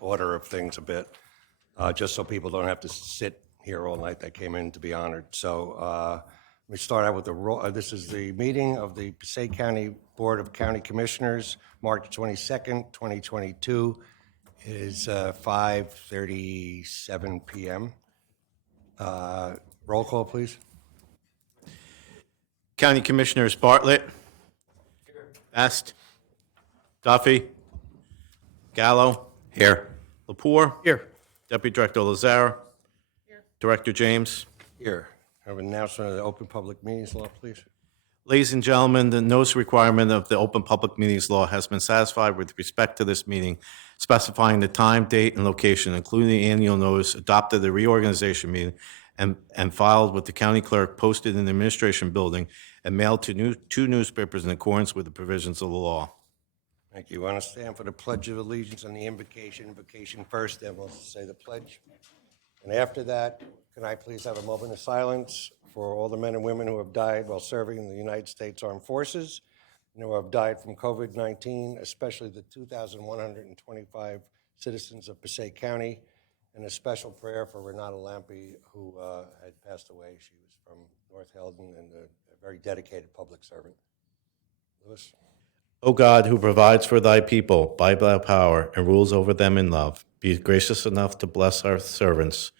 order of things a bit, just so people don't have to sit here all night that came in to be honored. So we start out with the roll. This is the meeting of the Passaic County Board of County Commissioners, March 22nd, 2022. It is 5:37 p.m. Roll call, please. County Commissioners Bartlett. Best. Duffy. Gallo. Here. Lepore. Here. Deputy Director Lazara. Here. Director James. Here. Have an announcement of the Open Public Meetings Law, please. Ladies and gentlemen, the notice requirement of the Open Public Meetings Law has been satisfied with respect to this meeting, specifying the time, date, and location, including the annual notice adopted at the reorganization meeting and filed with the county clerk, posted in the administration building, and mailed to two newspapers in accordance with the provisions of the law. Thank you. Want to stand for the Pledge of Allegiance and the invocation. Invocation first, then we'll say the pledge. And after that, can I please have a moment of silence for all the men and women who have died while serving in the United States Armed Forces and who have died from COVID-19, especially the 2,125 citizens of Passaic County, and a special prayer for Renata Lampe, who had passed away. She was from North Heldon and a very dedicated public servant. Louis? O God, who provides for thy people by thy power and rules over them in love, be gracious enough to bless our servants,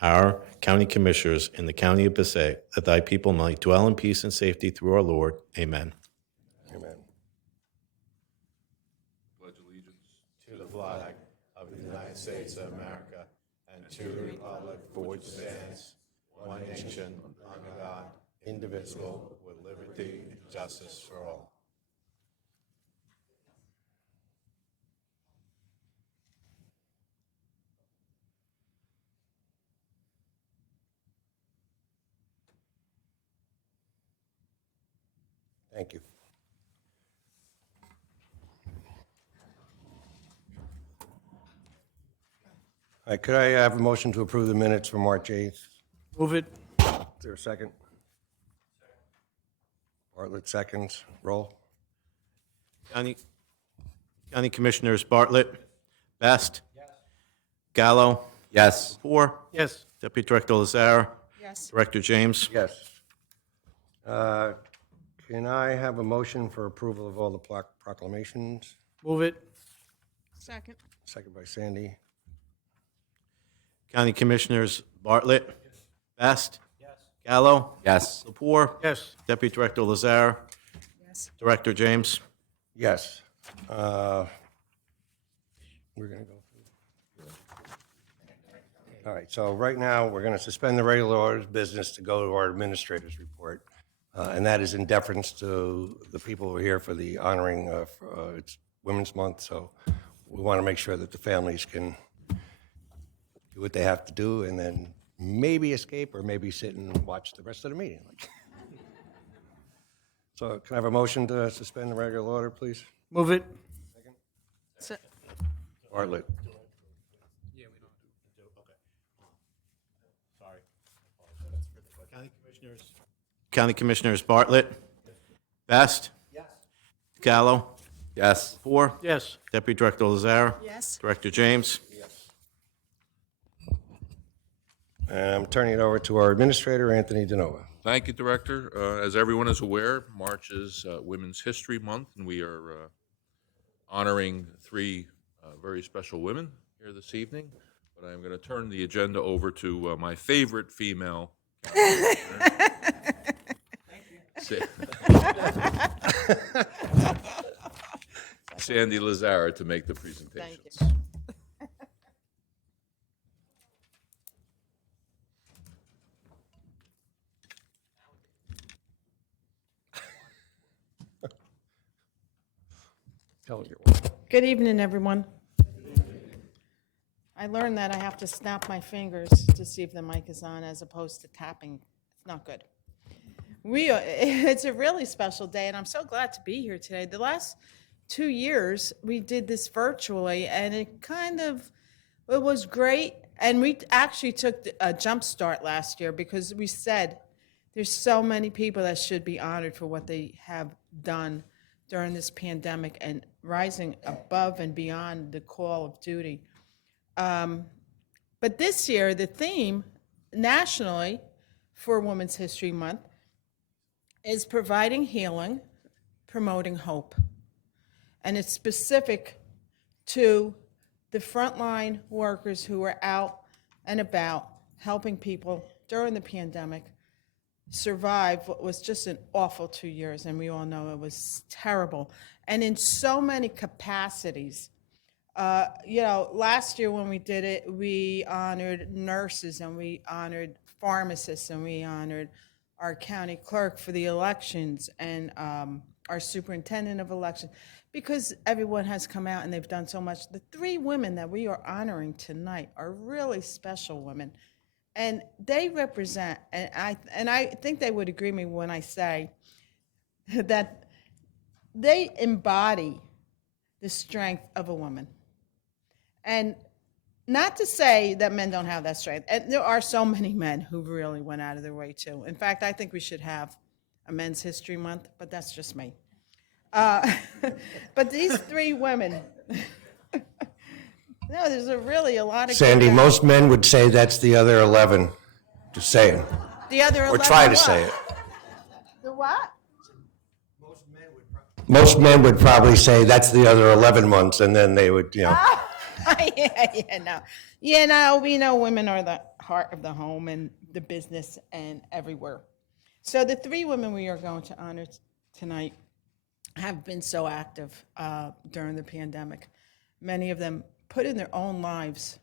our county commissioners in the county of Passaic, that thy people might dwell in peace and safety through our Lord. Amen. Amen. Pledge allegiance To the flag of the United States of America and to the republic for which stands one nation, under God, indivisible, with liberty and justice for all. Thank you. All right, could I have a motion to approve the minutes for March 8th? Move it. Is there a second? Bartlett seconds. Roll. County Commissioners Bartlett. Best. Yes. Gallo. Yes. Lepore. Yes. Deputy Director Lazara. Yes. Director James. Yes. Can I have a motion for approval of all the proclamations? Move it. Second. Second by Sandy. County Commissioners Bartlett. Best. Yes. Gallo. Yes. Lepore. Yes. Deputy Director Lazara. Yes. Director James. Yes. We're going to go through. All right, so right now, we're going to suspend the regular order of business to go to our administrator's report. And that is in deference to the people who are here for the honoring of it's Women's Month. So we want to make sure that the families can do what they have to do and then maybe escape or maybe sit and watch the rest of the meeting. So can I have a motion to suspend the regular order, please? Move it. Se- Bartlett. County Commissioners Bartlett. Best. Yes. Gallo. Yes. Lepore. Yes. Deputy Director Lazara. Yes. Director James. And I'm turning it over to our administrator, Anthony DeNova. Thank you, Director. As everyone is aware, March is Women's History Month, and we are honoring three very special women here this evening. But I'm going to turn the agenda over to my favorite female Sandy Lazara to make the presentations. Thank Tell her you're Good evening, everyone. I learned that I have to snap my fingers to see if the mic is on as opposed to tapping. It's not good. It's a really special day, and I'm so glad to be here today. The last 2 years, we did this virtually, and it was great. And we actually took a jump start last year because we said there's so many people that should be honored for what they have done during this pandemic and rising above and beyond the call of duty. But this year, the theme nationally for Women's History Month is providing healing, promoting hope. And it's specific to the frontline workers who are out and about helping people during the pandemic survive what was just an awful 2 years, and we all know it was terrible. And in so many capacities. Last year when we did it, we honored nurses and we honored pharmacists and we honored our county clerk for the elections and our superintendent of elections, because everyone has come out and they've done so much. The three women that we are honoring tonight are really special women, and they represent, and I think they would agree with me when I say that they embody the strength of a woman. And not to say that men don't have that strength. And there are so many men who really went out of their way, too. In fact, I think we should have a Men's History Month, but that's just me. But these three women, no, there's really a lot of... Sandy, most men would say that's the other 11. Just saying. The other Or 11 try to what? say it. The what? Most men would probably say that's the other 11 months, and then they would, no. We know women are the heart of the home and the business and everywhere. So the three women we are going to honor tonight have been so active during the pandemic. Many of them put in their own lives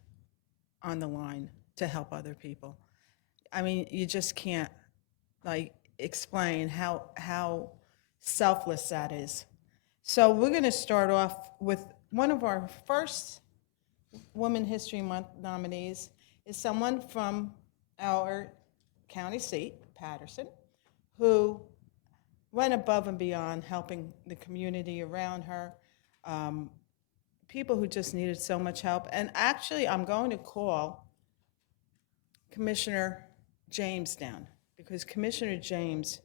on the line to help other people. I mean, you just can't explain how selfless that is. So we're going to start off with one of our first Women History Month nominees is someone from our county seat, Patterson, who went above and beyond helping the community around her, people who just needed so much help. And actually, I'm going to call Commissioner James down, because Commissioner James,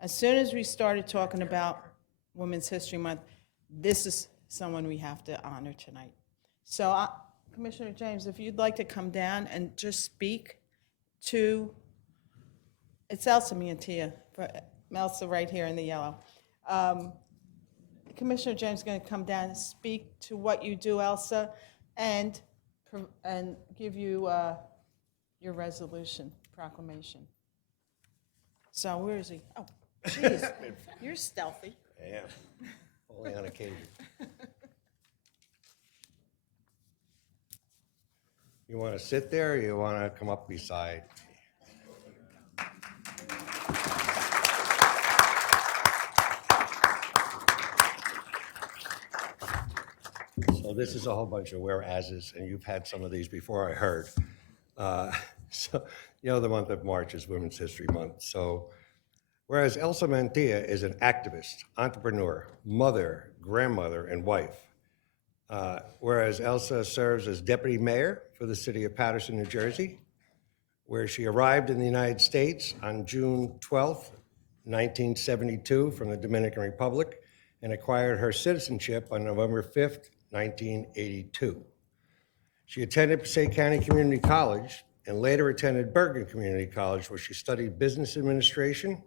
as soon as we started talking about Women's History Month, this is someone we have to honor tonight. So, Commissioner James, if you'd like to come down and just speak to, it's Elsa Mantia, Elsa right here in the yellow. Commissioner James is going to come down and speak to what you do, Elsa, and give you your resolution, proclamation. So where is he? Oh, jeez, you're stealthy. Yeah, only on occasion. You want to sit there, or you want to come up beside? So this is a whole bunch of whereases, and you've had some of these before, I heard. So, the month of March is Women's History Month. So, whereas Elsa Mantia is an activist, entrepreneur, mother, grandmother, and wife. Whereas Elsa serves as deputy mayor for the city of Paterson, New Jersey, where she arrived in the United States on June 12th, 1972 from the Dominican Republic, and acquired her citizenship on November 5th, 1982. She attended Passaic County Community College and later attended Bergen Community College, where she studied business administration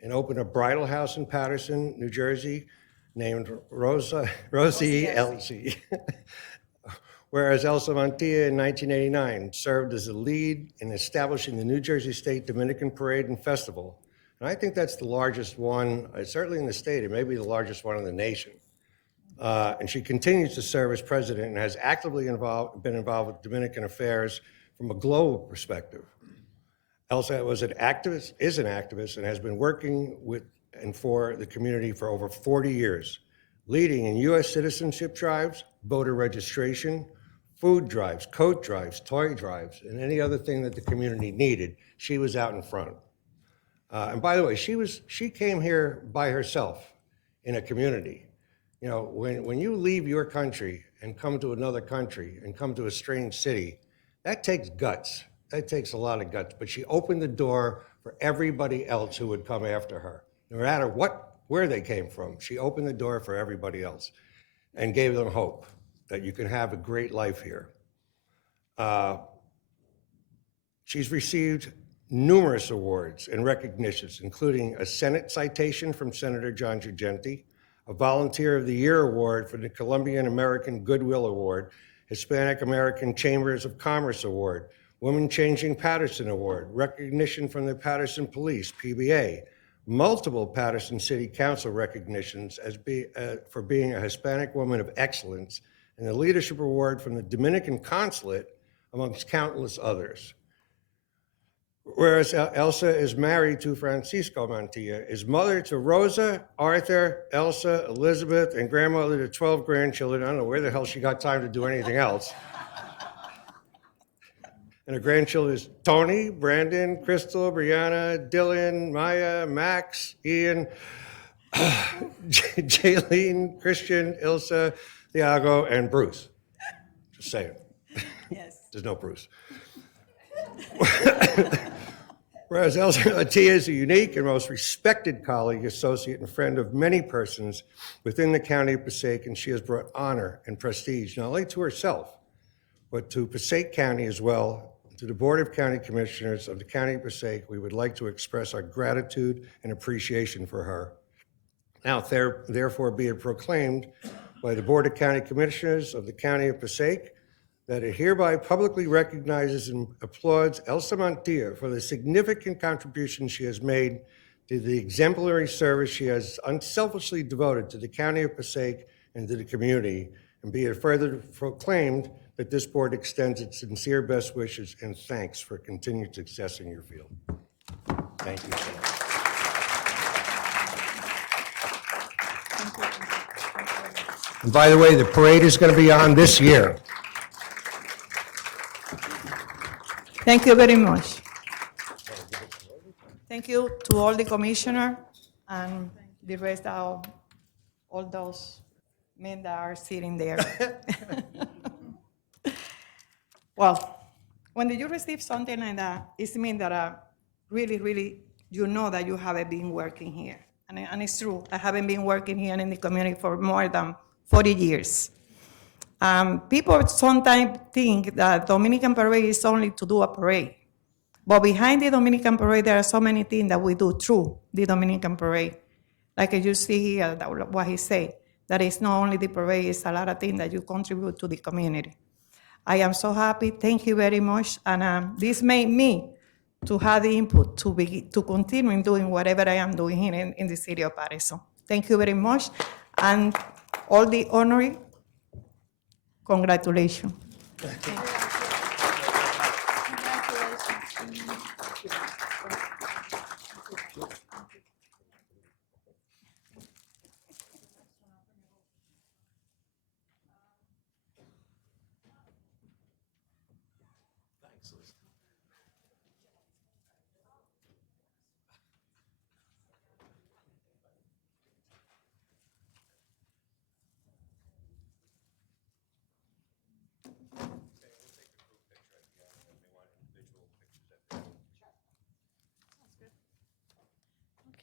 and opened a bridal house in Paterson, New Jersey, named Rosie Elsie. Whereas Elsa Mantia in 1989 served as a lead in establishing the New Jersey State Dominican Parade and Festival. And I think that's the largest one, certainly in the state, it may be the largest one in the nation. And she continues to serve as president and has actively been involved with Dominican affairs from a global perspective. Elsa is an activist, and has been working with and for the community for over 40 years, leading in U.S. citizenship drives, voter registration, food drives, coat drives, toy drives, and any other thing that the community needed. She was out in front. And by the way, she came here by herself in a community. When you leave your country and come to another country and come to a strange city, that takes guts. That takes a lot of guts. But she opened the door for everybody else who would come after her. No matter where they came from, she opened the door for everybody else and gave them hope that you can have a great life here. She's received numerous awards and recognitions, including a Senate citation from Senator John Girgenti, a Volunteer of the Year Award for the Colombian American Goodwill Award, Hispanic American Chambers of Commerce Award, Women Changing Patterson Award, recognition from the Patterson Police, PBA, multiple Patterson City Council recognitions for being a Hispanic woman of excellence, and the Leadership Award from the Dominican Consulate, amongst countless others. Whereas Elsa is married to Francisco Mantilla, is mother to Rosa, Arthur, Elsa, Elizabeth, and grandmother to 12 grandchildren. I don't know where the hell she got time to do anything else. And her grandchildren is Tony, Brandon, Crystal, Brianna, Dylan, Maya, Max, Ian, Jaylene, Christian, Ilsa, Thiago, and Bruce. Just saying. Yes. There's no Bruce. Whereas Elsa Mantilla is a unique and most respected colleague, associate, and friend of many persons within the County of Passaic, and she has brought honor and prestige not only to herself, but to Passaic County as well. To the Board of County Commissioners of the County of Passaic, we would like to express our gratitude and appreciation for her. Now, therefore, be it proclaimed by the Board of County Commissioners of the County of Passaic that it hereby publicly recognizes and applauds Elsa Mantilla for the significant contribution she has made to the exemplary service she has unselfishly devoted to the County of Passaic and to the community, and be it further proclaimed that this board extends its sincere best wishes and thanks for continued success in your field. Thank you. And by the way, the parade is going to be on this year. Thank you very much. Thank you to all the commissioner and the rest of all those men that are sitting there. Well, when you receive something like that, it means that really, really, you know that you haven't been working here. And it's true, I haven't been working here in the community for more than 40 years. People sometimes think that Dominican parade is only to do a parade. But behind the Dominican parade, there are so many things that we do through the Dominican parade. Like you see here, what he said, that it's not only the parade, it's a lot of things that you contribute to the community. I am so happy, thank you very much, and this made me to have the input to continue doing whatever I am doing here in the city of Patterson. Thank you very much, and all the honor, congratulations.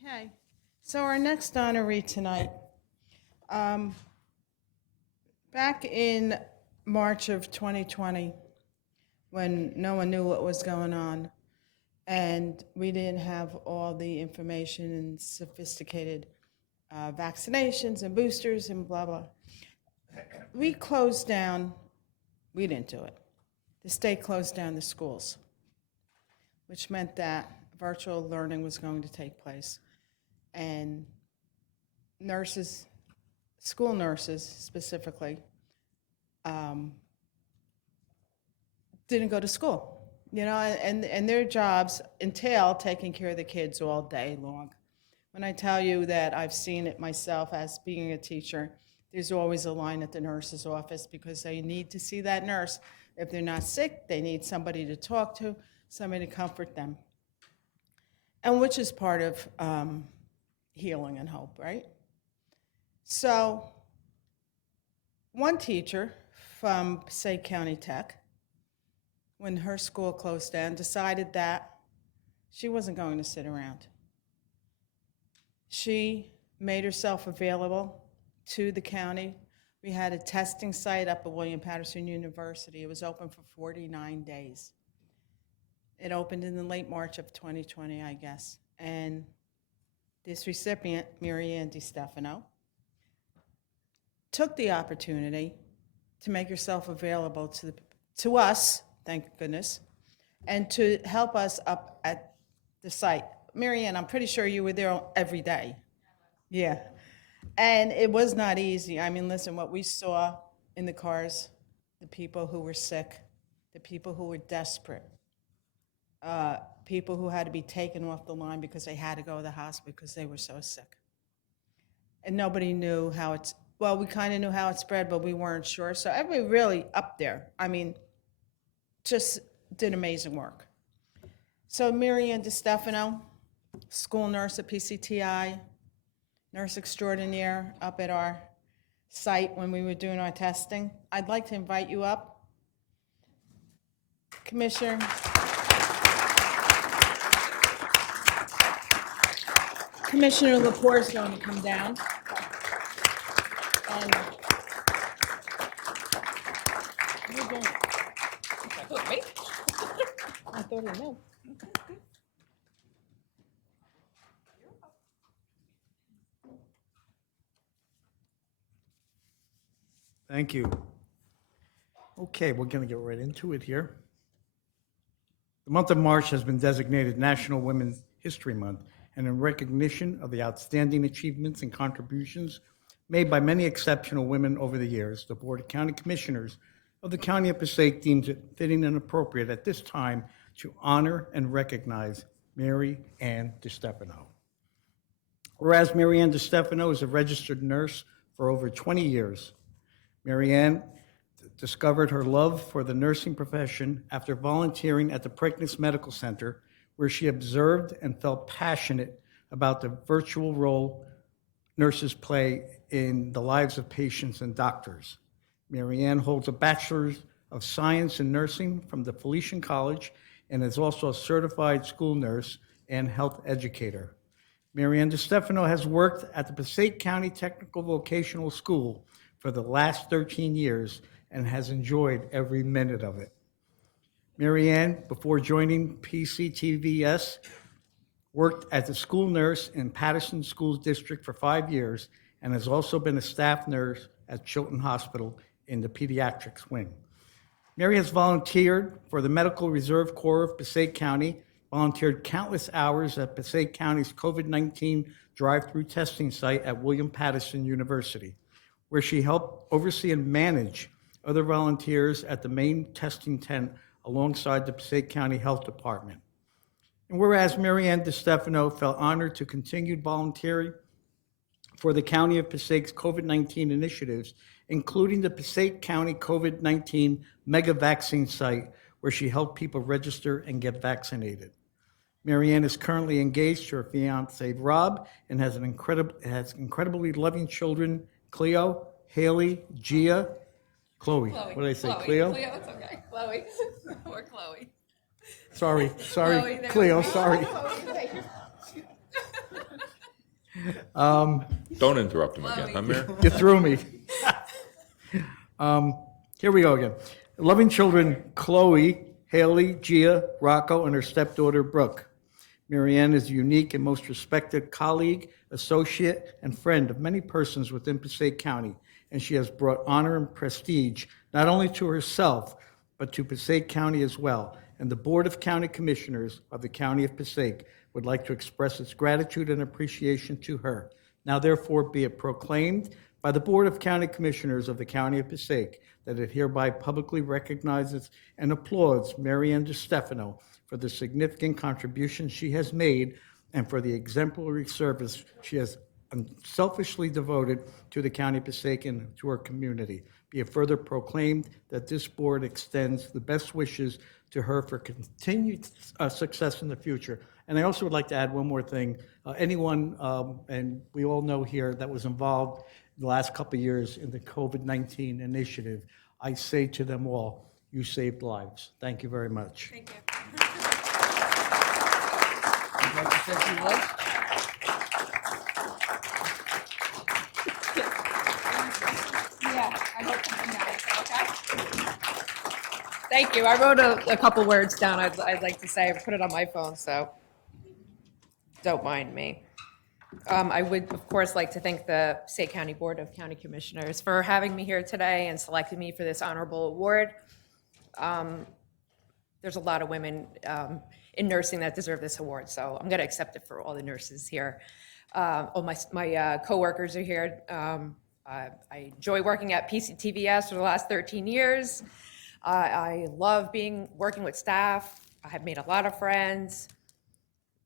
Okay, so our next honoree tonight, back in March of 2020, when no one knew what was going on, and we didn't have all the information and sophisticated vaccinations and boosters and blah, blah. We closed down, we didn't do it. The state closed down the schools, which meant that virtual learning was going to take place. And nurses, school nurses specifically, didn't go to school, you know, and their jobs entail taking care of the kids all day long. When I tell you that I've seen it myself as being a teacher, there's always a line at the nurse's office because they need to see that nurse. If they're not sick, they need somebody to talk to, somebody to comfort them. And which is part of healing and hope, right? So one teacher from Passaic County Tech, when her school closed down, decided that she wasn't going to sit around. She made herself available to the county We had a testing site up at William Patterson University. It was open for 49 days. It opened in the late March of 2020, I guess. And this recipient, Mary Ann DiStefano, took the opportunity to make herself available to us, thank goodness, and to help us up at the site. Mary Ann, I'm pretty sure you were there every day. Yeah. And it was not easy. I mean, listen, what we saw in the cars, the people who were sick, the people who were desperate, people who had to be taken off the line because they had to go to the hospital because they were so sick. And nobody knew how it's, well, we kind of knew how it spread, but we weren't sure. So everybody really up there, I mean, just did amazing work. So Mary Ann DiStefano, school nurse at PCTI, nurse extraordinaire up at our site when we were doing our testing. I'd like to invite you up. Commissioner. Commissioner Lepore is going to come down. And you're doing- Wait. I thought he knew. Thank you. Okay, we're going to get right into it here. The month of March has been designated National Women's History Month, and in recognition of the outstanding achievements and contributions made by many exceptional women over the years, the Board of County Commissioners of the County of Passaic deems it fitting and appropriate at this time to honor and recognize Mary Ann DiStefano. Whereas Mary Ann DiStefano is a registered nurse for over 20 years, Mary Ann discovered her love for the nursing profession after volunteering at the Preakness Medical Center, where she observed and felt passionate about the virtual role nurses play in the lives of patients and doctors. Mary Ann holds a Bachelor's of Science in Nursing from the Felician College and is also a certified school nurse and health educator. Mary Ann DiStefano has worked at the Passaic County Technical Vocational School for the last 13 years and has enjoyed every minute of it. Mary Ann, before joining PCTVS, worked as a school nurse in Patterson Schools District for 5 years and has also been a staff nurse at Chilton Hospital in the pediatrics wing. Mary has volunteered for the Medical Reserve Corps of Passaic County, volunteered countless hours at Passaic County's COVID-19 drive-through testing site at William Patterson University, where she helped oversee and manage other volunteers at the main testing tent alongside the Passaic County Health Department. And whereas Mary Ann DiStefano felt honored to continue volunteering for the County of Passaic's COVID-19 initiatives, including the Passaic County COVID-19 mega vaccine site, where she helped people register and get vaccinated. Mary Ann is currently engaged to her fiance, Rob, and has incredibly loving children, Cleo, Haley, Gia, Chloe. What did I say, Cleo? Cleo, it's okay. Chloe. Or Chloe. Sorry, Chloe, there Cleo, we go. sorry. Don't interrupt him again, huh, Mayor? You threw me. Here we go again. Loving children, Chloe, Haley, Gia, Rocco, and her stepdaughter, Brooke. Mary Ann is a unique and most respected colleague, associate, and friend of many persons within Passaic County, and she has brought honor and prestige not only to herself, but to Passaic County as well. And the Board of County Commissioners of the County of Passaic would like to express its gratitude and appreciation to her. Now therefore be it proclaimed by the Board of County Commissioners of the County of Passaic that it hereby publicly recognizes and applauds Mary Ann DiStefano for the significant contributions she has made and for the exemplary service she has unselfishly devoted to the County of Passaic and to our community. Be it further proclaimed that this board extends the best wishes to her for continued success in the future. And I also would like to add one more thing. Anyone, and we all know here, that was involved the last couple of years in the COVID-19 initiative, I say to them all, you saved lives. Thank you very much. Thank you. Yeah, I hope something nice, okay? Thank you. I wrote a couple words down I'd like to say. I put it on my phone, so don't mind me. I would, of course, like to thank the Passaic County Board of County Commissioners for having me here today and selecting me for this honorable award. There's a lot of women in nursing that deserve this award, so I'm going to accept it for all the nurses here. All my coworkers are here. I enjoy working at PCTVS for the last 13 years. I love working with staff. I have made a lot of friends.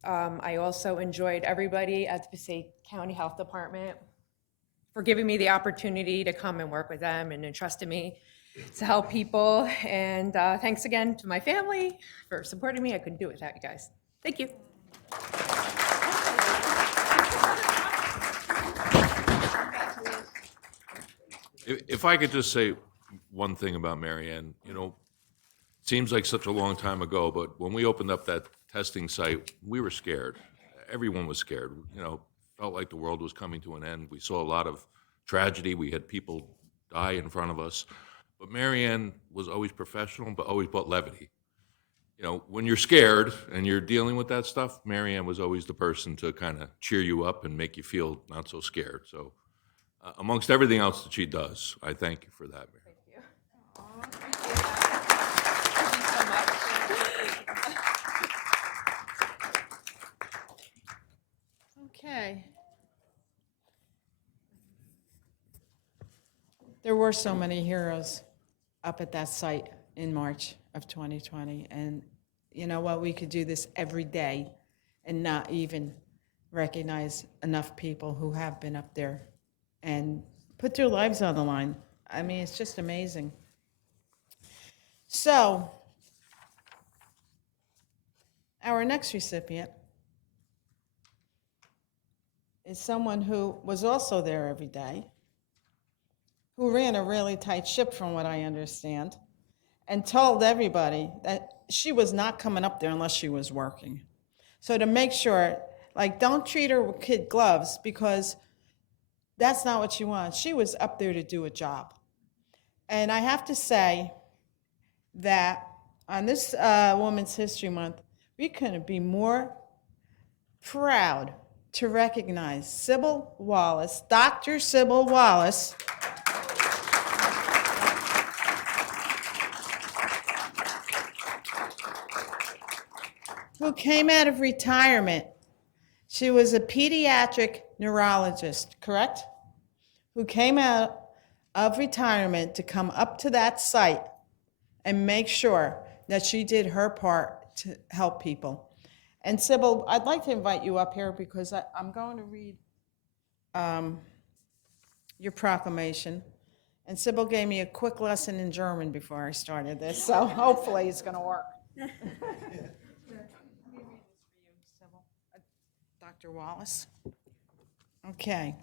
I also enjoyed everybody at the Passaic County Health Department for giving me the opportunity to come and work with them and entrusting me to help people. And thanks again to my family for supporting me. I couldn't do it without you guys. Thank you. If I could just say one thing about Mary Ann, you know, it seems like such a long time ago, but when we opened up that testing site, we were scared. Everyone was scared. You know, felt like the world was coming to an end. We saw a lot of tragedy. We had people die in front of us. But Mary Ann was always professional, but always brought levity. You know, when you're scared and you're dealing with that stuff, Mary Ann was always the person to kind of cheer you up and make you feel not so scared. So amongst everything else that she does, I thank you for that, Mary. Okay. There were so many heroes up at that site in March of 2020. And you know what? We could do this every day and not even recognize enough people who have been up there and put their lives on the line. I mean, it's just amazing. So, our next recipient is someone who was also there every day, who ran a really tight ship from what I understand, and told everybody that she was not coming up there unless she was working. So to make sure, like, don't treat her with kid gloves, because that's not what she wants. She was up there to do a job. And I have to say that on this Women's History Month, we couldn't be more proud to recognize Sybil Wallace, Dr. Sybil Wallace, who came out of retirement. She was a pediatric neurologist, correct? Who came out of retirement to come up to that site and make sure that she did her part to help people. And Sybil, I'd like to invite you up here because I'm going to read your proclamation. And Sybil gave me a quick lesson in German before I started this, so hopefully it's going to work. Dr. Wallace. Okay.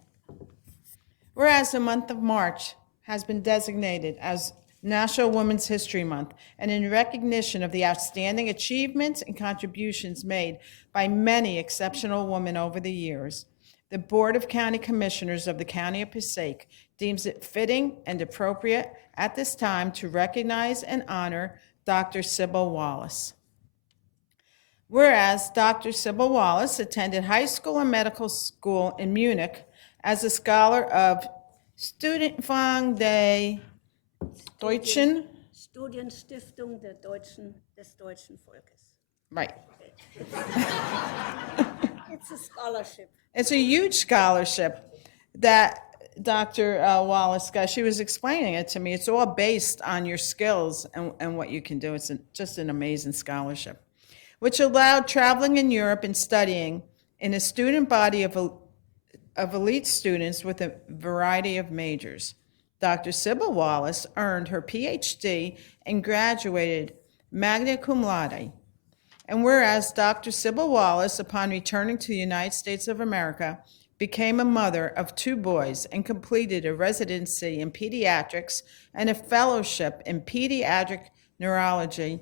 Whereas the month of March has been designated as National Women's History Month, and in recognition of the outstanding achievements and contributions made by many exceptional women over the years, the Board of County Commissioners of the County of Passaic deems it fitting and appropriate at this time to recognize and honor Dr. Sybil Wallace. Whereas Dr. Sybil Wallace attended high school and medical school in Munich as a scholar of Studienfang des Deutschen. Studienstiftung des deutschen Volkes. Right. It's a scholarship. It's a huge scholarship that Dr. Wallace got. She was explaining it to me. It's all based on your skills and what you can do. It's just an amazing scholarship, which allowed traveling in Europe and studying in a student body of elite students with a variety of majors. Dr. Sybil Wallace earned her PhD and graduated magna cum laude. And whereas Dr. Sybil Wallace, upon returning to the United States of America, became a mother of 2 boys and completed a residency in pediatrics and a fellowship in pediatric neurology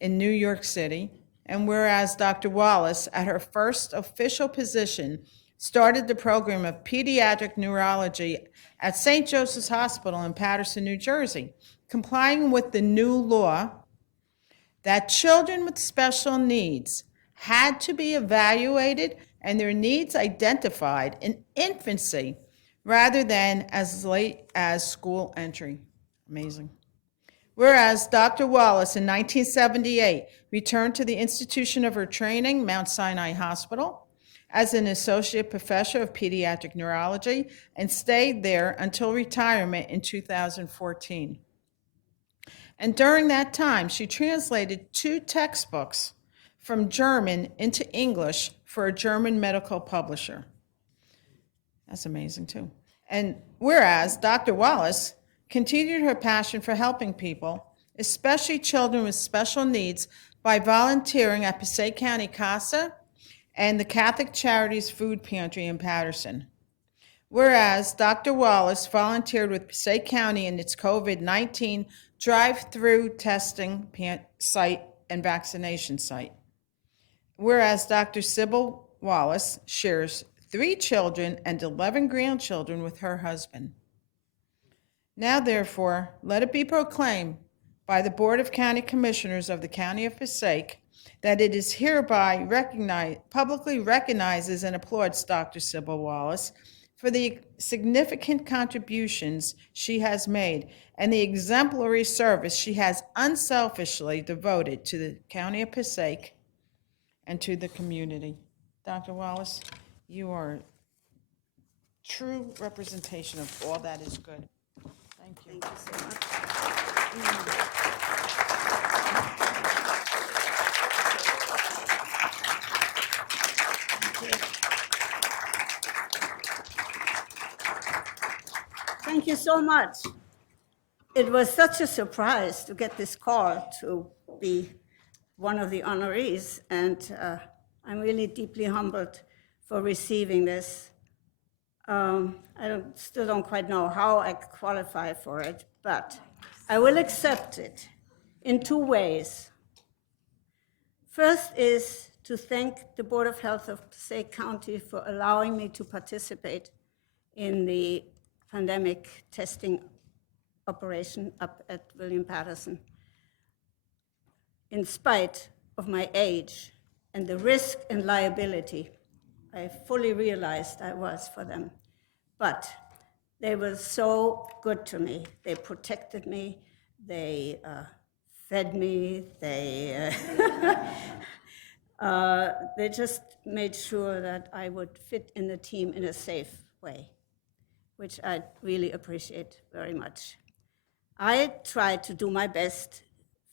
in New York City. And whereas Dr. Wallace, at her first official position, started the program of pediatric neurology at St. Joseph's Hospital in Paterson, New Jersey, complying with the new law that children with special needs had to be evaluated and their needs identified in infancy rather than as late as school entry. Amazing. Whereas Dr. Wallace in 1978 returned to the institution of her training, Mount Sinai Hospital, as an associate professor of pediatric neurology and stayed there until retirement in 2014. And during that time, she translated 2 textbooks from German into English for a German medical publisher. That's amazing, too. And whereas Dr. Wallace continued her passion for helping people, especially children with special needs, by volunteering at Passaic County CASA and the Catholic Charities Food Pantry in Paterson. Whereas Dr. Wallace volunteered with Passaic County in its COVID-19 drive-through testing site and vaccination site. Whereas Dr. Sybil Wallace shares 3 children and 11 grandchildren with her husband. Now, therefore, let it be proclaimed by the Board of County Commissioners of the County of Passaic that it is hereby publicly recognizes and applauds Dr. Sybil Wallace for the significant contributions she has made and the exemplary service she has unselfishly devoted to the County of Passaic and to the community. Dr. Wallace, you are a true representation of all that is good. Thank you. Thank you so much. Thank you so much. It was such a surprise to get this call to be one of the honorees, and I'm really deeply humbled for receiving this. Still don't quite know how I qualify for it, but I will accept it in 2 ways. First is to thank the Board of Health of Passaic County for allowing me to participate in the pandemic testing operation up at William Patterson. In spite of my age and the risk and liability I fully realized I was for them. But they were so good to me. They protected me, they fed me, they just made sure that I would fit in the team in a safe way, which I really appreciate very much. I tried to do my best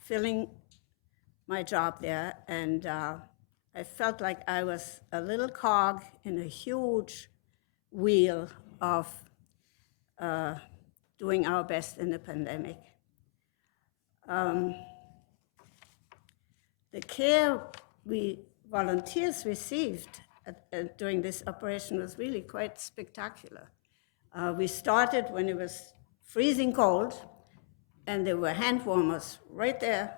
filling my job there, and I felt like I was a little cog in a huge wheel of doing our best in the pandemic. The care we volunteers received during this operation was really quite spectacular. We started when it was freezing cold, and there were hand warmers right there.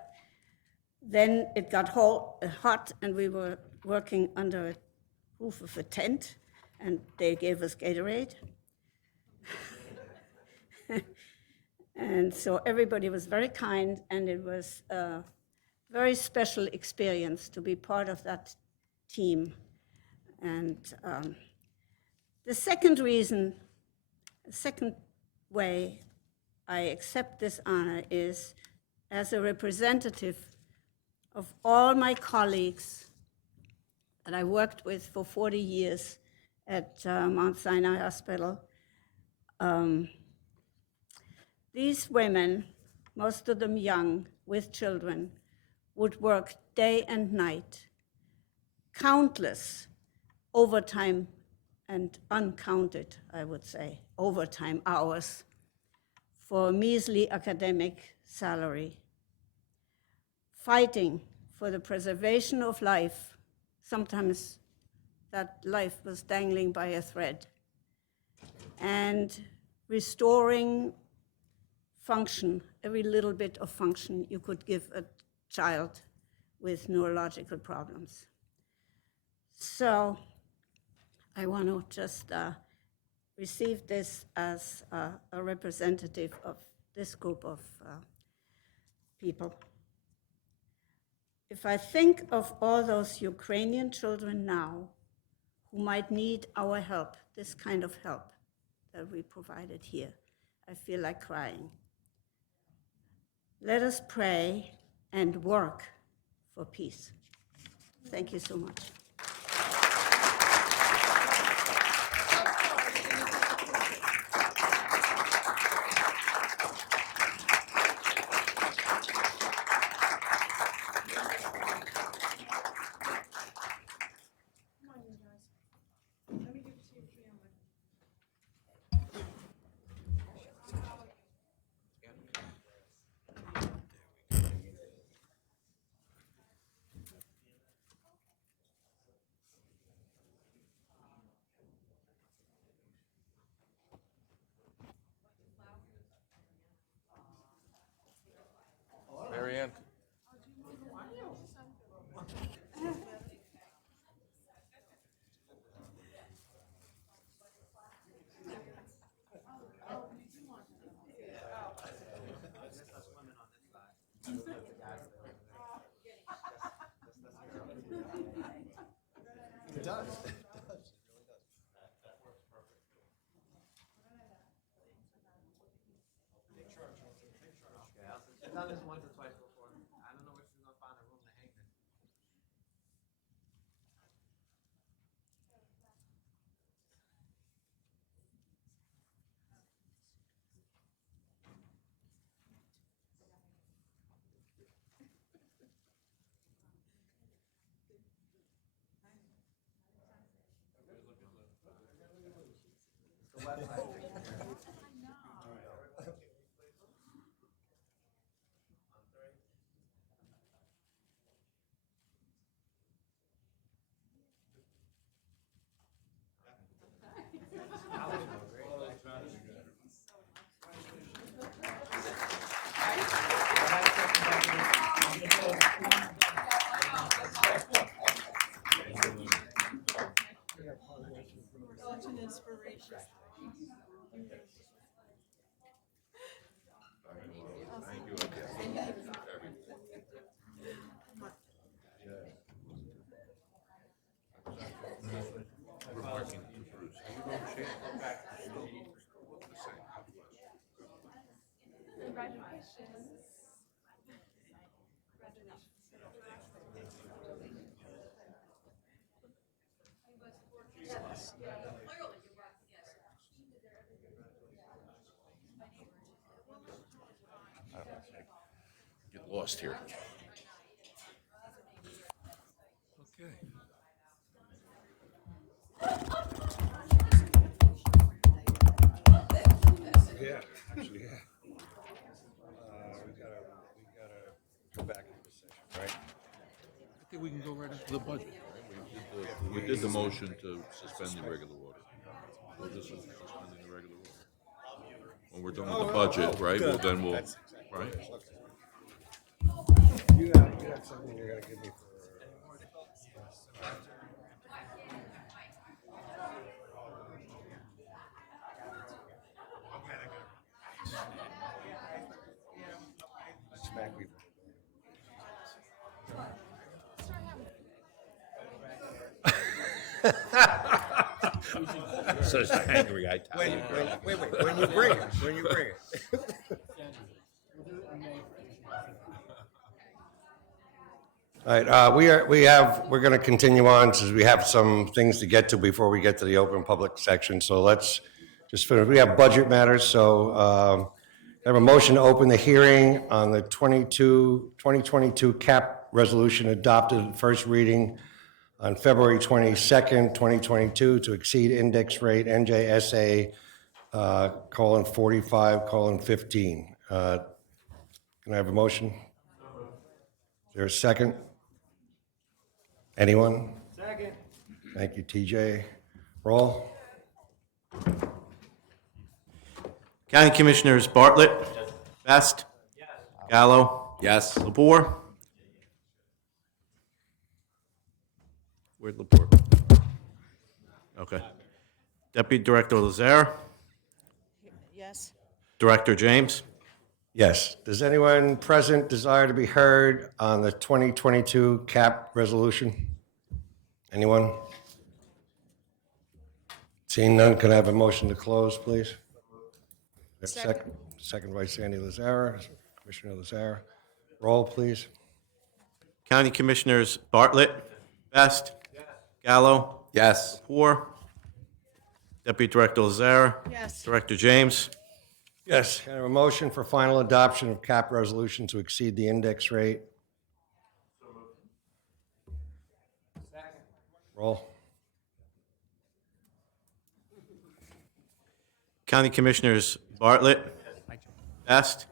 Then it got hot, and we were working under a roof of a tent, and they gave us Gatorade. And so everybody was very kind, and it was a very special experience to be part of that team. And the second way I accept this honor is as a representative of all my colleagues that I worked with for 40 years at Mount Sinai Hospital. These women, most of them young, with children, would work day and night, countless overtime and uncounted, I would say, overtime hours for a measly academic salary, fighting for the preservation of life. Sometimes that life was dangling by a thread, and restoring function, every little bit of function you could give a child with neurological problems. So I want to just receive this as a representative of this group of people. If I think of all those Ukrainian children now who might need our help, this kind of help that we provided here, I feel like crying. Let us pray and work for peace. Thank you so much. Mary Ann? I've done this once or twice before. I don't know if she's gonna find a room to hang this. We're marking Bruce. Have you known Shane? Get lost here. Okay. Yeah, actually, yeah. We gotta go back into the session, right? I think we can go right into the budget, right? We did the motion to suspend the regular order. We'll just suspend the regular order. When we're done with the budget, right, well, then we'll, right? You have something you're gonna give me for. Smack me. Such angry, I tell you. Wait, when you bring it, All right, we're going to continue on since we have some things to get to before we get to the open public section. So let's just finish. We have budget matters, so I have a motion to open the hearing on the 2022 CAP resolution adopted first reading on February 22nd, 2022 to exceed index rate NJSA colon 45 colon 15. Can I have a motion? Is there a second? Anyone? Second. Thank you, TJ. Roll. County Commissioners Bartlett. Best. Gallo. Yes. Lepore. Where'd Lepore? Okay. Okay. Deputy Director Lazare, Yes. Director James, Yes. Does anyone present desire to be heard on the 2022 CAP resolution? Anyone? Seeing none, can I have a motion to close, please? Second. Second by Sandy Lazara, Commissioner Lazara. Roll, please. County Commissioners Bartlett, Best, Gallo, Yes. Lepore, Deputy Director Lazare, Yes. Director James, Yes. Can I have a motion for final adoption of CAP resolution to exceed the index rate? Roll. County Commissioners Bartlett, Best,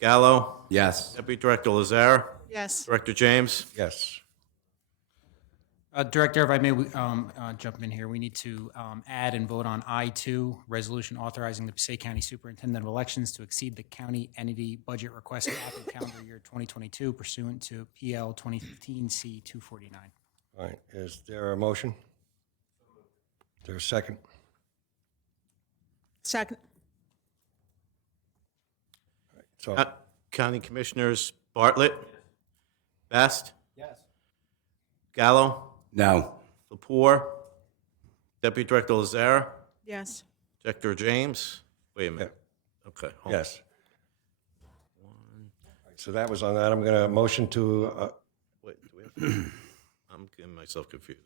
Gallo, Yes. Deputy Director Lazare, Yes. Director James, Yes. Director, if I may jump in here, we need to add and vote on I-2, resolution authorizing the Passaic County Superintendent of Elections to exceed the county entity budget request cap in calendar year 2022 pursuant to PL 2015 C-249. All right. Is there a motion? Is there a second? Second. So, County Commissioners Bartlett, Best, Gallo, No. Lepore, Deputy Director Lazare, Yes. Director James. Wait a minute. Okay. hold on. yes. So that was on that. I'm going to motion to, Wait, do we have? I'm getting myself confused.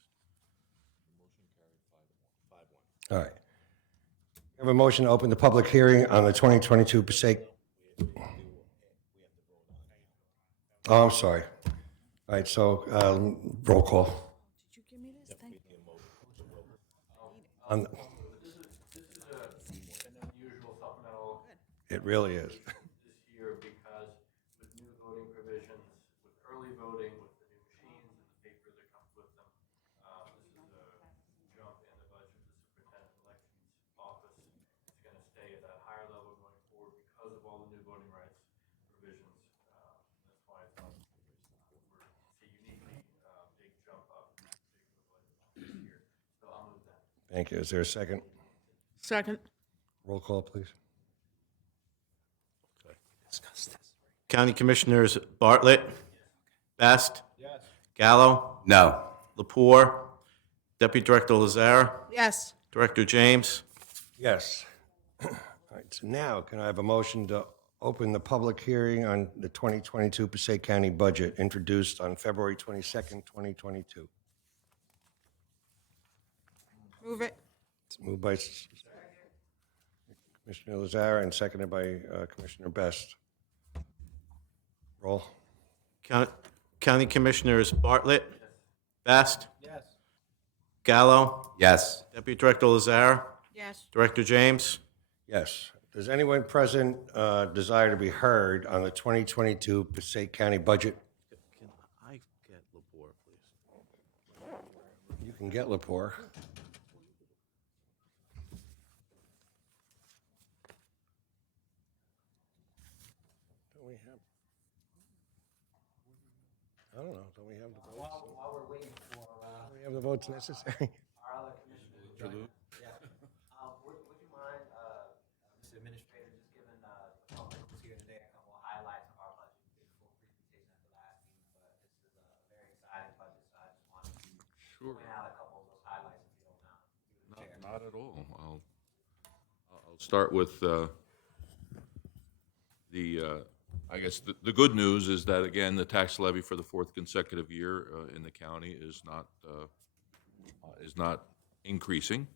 all right. I have a motion to open the public hearing on the 2022 Passaic. Oh, I'm sorry. All right, so roll call. Did you give me this? Thank you. On- It really is. This year because with new voting provisions, with early voting, with the new machines and the paper that comes with them, this is a jump in the budget of the superintendent elections office. It's going to stay at that higher level going forward because of all the new voting rights provisions. That's why it's not, it's a uniquely big jump up in the budget this year. So I'll move that. Thank you. Is there a second? Second. Roll call, please. County Commissioners Bartlett, Best, Gallo, No. Lepore, Deputy Director Lazare, Yes. Director James, Yes. All right, so now can I have a motion to open the public hearing on the 2022 Passaic County budget introduced on February 22nd, 2022? Move it. It's moved by Commissioner Lazara and seconded by Commissioner Best. Roll. County Commissioners Bartlett, Best, Gallo, Yes. Deputy Director Lazare, Yes. Director James, Yes. Does anyone present desire to be heard on the 2022 Passaic County budget? Can I get Lepore, please? You can get Lepore. Don't we have? I don't know. Don't we have the votes? While we're waiting for Do we have the votes necessary? our other commissioners. Yeah. Would you mind, Mr. Administrator, just giving the public who's here today a couple of highlights of our budget? We did a full presentation at the last meeting, but this is a very exciting budget, so I just wanted to point out a couple of those highlights if you don't mind. Not at all. I'll start with I guess the good news is that, again, the tax levy for the fourth consecutive year in the county is not increasing.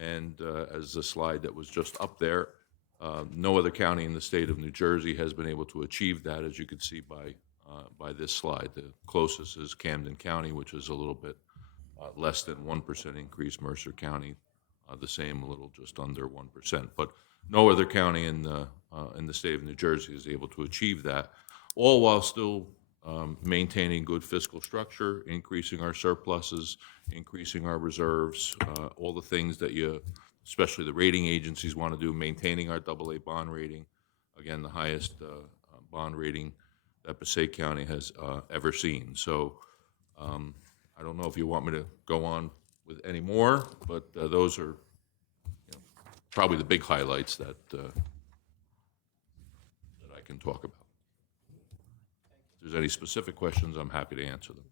And as the slide that was just up there, no other county in the state of New Jersey has been able to achieve that, as you can see by this slide. The closest is Camden County, which is a little bit less than 1% increase. Mercer County, the same, a little just under 1%. But no other county in the state of New Jersey is able to achieve that, all while still maintaining good fiscal structure, increasing our surpluses, increasing our reserves, all the things that especially the rating agencies want to do, maintaining our AA bond rating, again, the highest bond rating that Passaic County has ever seen. So I don't know if you want me to go on with any more, but those are probably the big highlights that I can talk about. If there's any specific questions, I'm happy to answer them.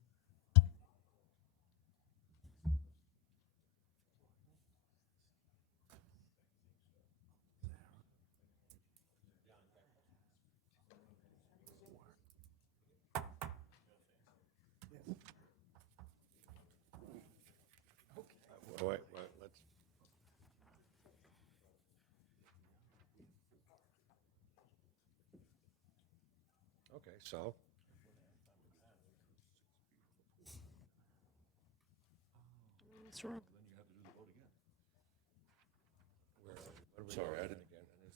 Wait, let's. Okay, so. What's wrong? Sorry, I didn't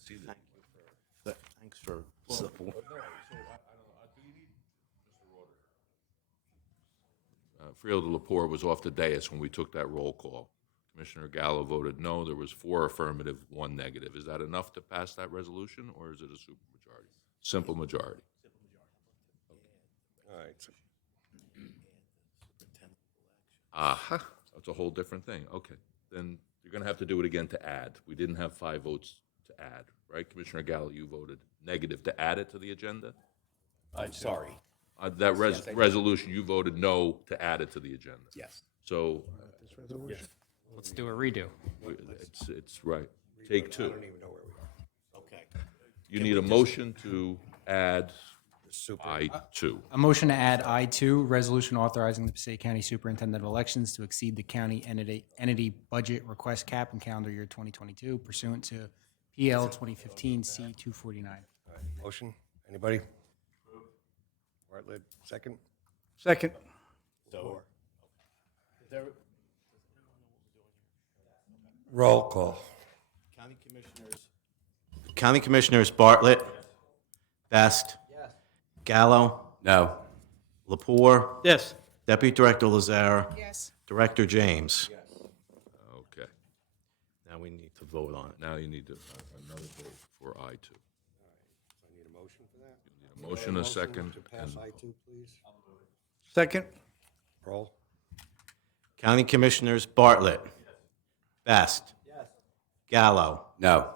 see that. Thanks for. Freeholder Lepore was off the dais when we took that roll call. Commissioner Gallo voted no. There was 4 affirmative, 1 negative. Is that enough to pass that resolution, or is it a supermajority? Simple majority. All right, so Aha, that's a whole different thing. Okay, then you're going to have to do it again to add. We didn't have 5 votes to add, right? Commissioner Gallo, you voted negative to add it to the agenda? I'm sorry. That resolution, you voted no to add it to the agenda. Yes. So Let's do a redo. it's right. Take 2. I don't even know where we are. Okay. You need a motion to add Super. I-2. A motion to add I-2, resolution authorizing the Passaic County Superintendent of Elections to exceed the county entity budget request cap in calendar year 2022 pursuant to PL 2015 C-249. All right, motion, anybody? Bartlett, second? Second. So, is there, Roll call. County Commissioners Bartlett. Best. Gallo. no. Lepore. Yes. Deputy Director Lazare. Yes. Director James. Okay. Now we need to vote on it. Now you need to, another vote for I-2. I need a motion for that? Need a motion, a second, To pass and I-2, please. Second. Roll. County Commissioners Bartlett. Best. Gallo. No.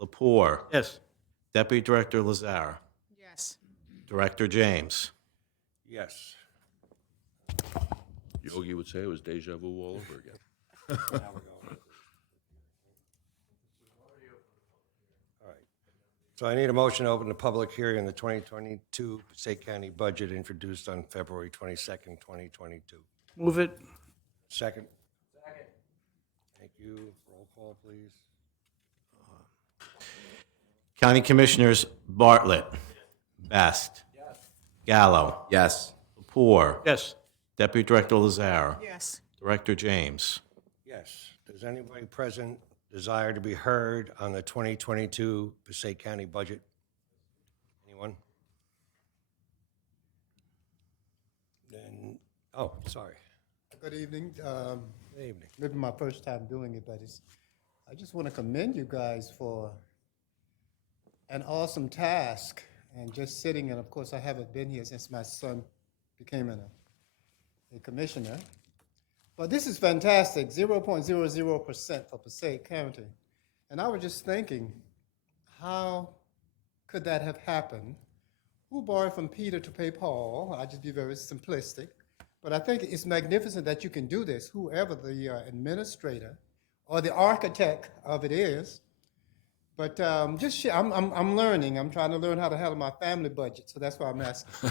Lepore. Yes. Deputy Director Lazare. Yes. Director James. Yes. Yogi would say it was deja vu all over again. Now we're going. All right. So I need a motion to open the public hearing on the 2022 Passaic County budget introduced on February 22nd, 2022. Move it. Second? Second. Thank you. Roll call, please. County Commissioners Bartlett. Best. Gallo. Yes. Lepore. Yes. Deputy Director Lazare. Yes. Director James. Yes. Does anybody present desire to be heard on the 2022 Passaic County budget? Anyone? Then, oh, sorry. Good evening. Good evening. Maybe my first time doing it, but I just want to commend you guys for an awesome task and just sitting, and of course, I haven't been here since my son became a commissioner. But this is fantastic, 0.00% for Passaic County. And I was just thinking, how could that have happened? Who borrowed from Peter to pay Paul? I'll just be very simplistic. But I think it's magnificent that you can do this, whoever the administrator or the architect of it is. But I'm learning. I'm trying to learn how to handle my family budget, so that's why I'm asking.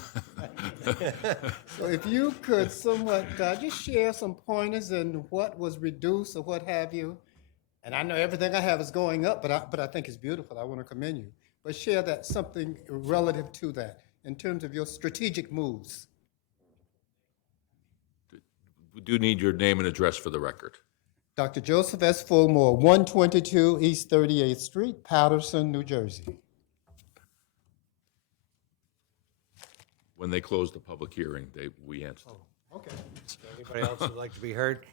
So if you could somewhat just share some pointers and what was reduced or what have you. And I know everything I have is going up, but I think it's beautiful. I want to commend you. But share that something relative to that in terms of your strategic moves. We do need your name and address for the record. Dr. Joseph S. Fulmore, 122 East 38th Street, Patterson, New Jersey. When they close the public hearing, we answer. Okay. Anybody else would like to be heard?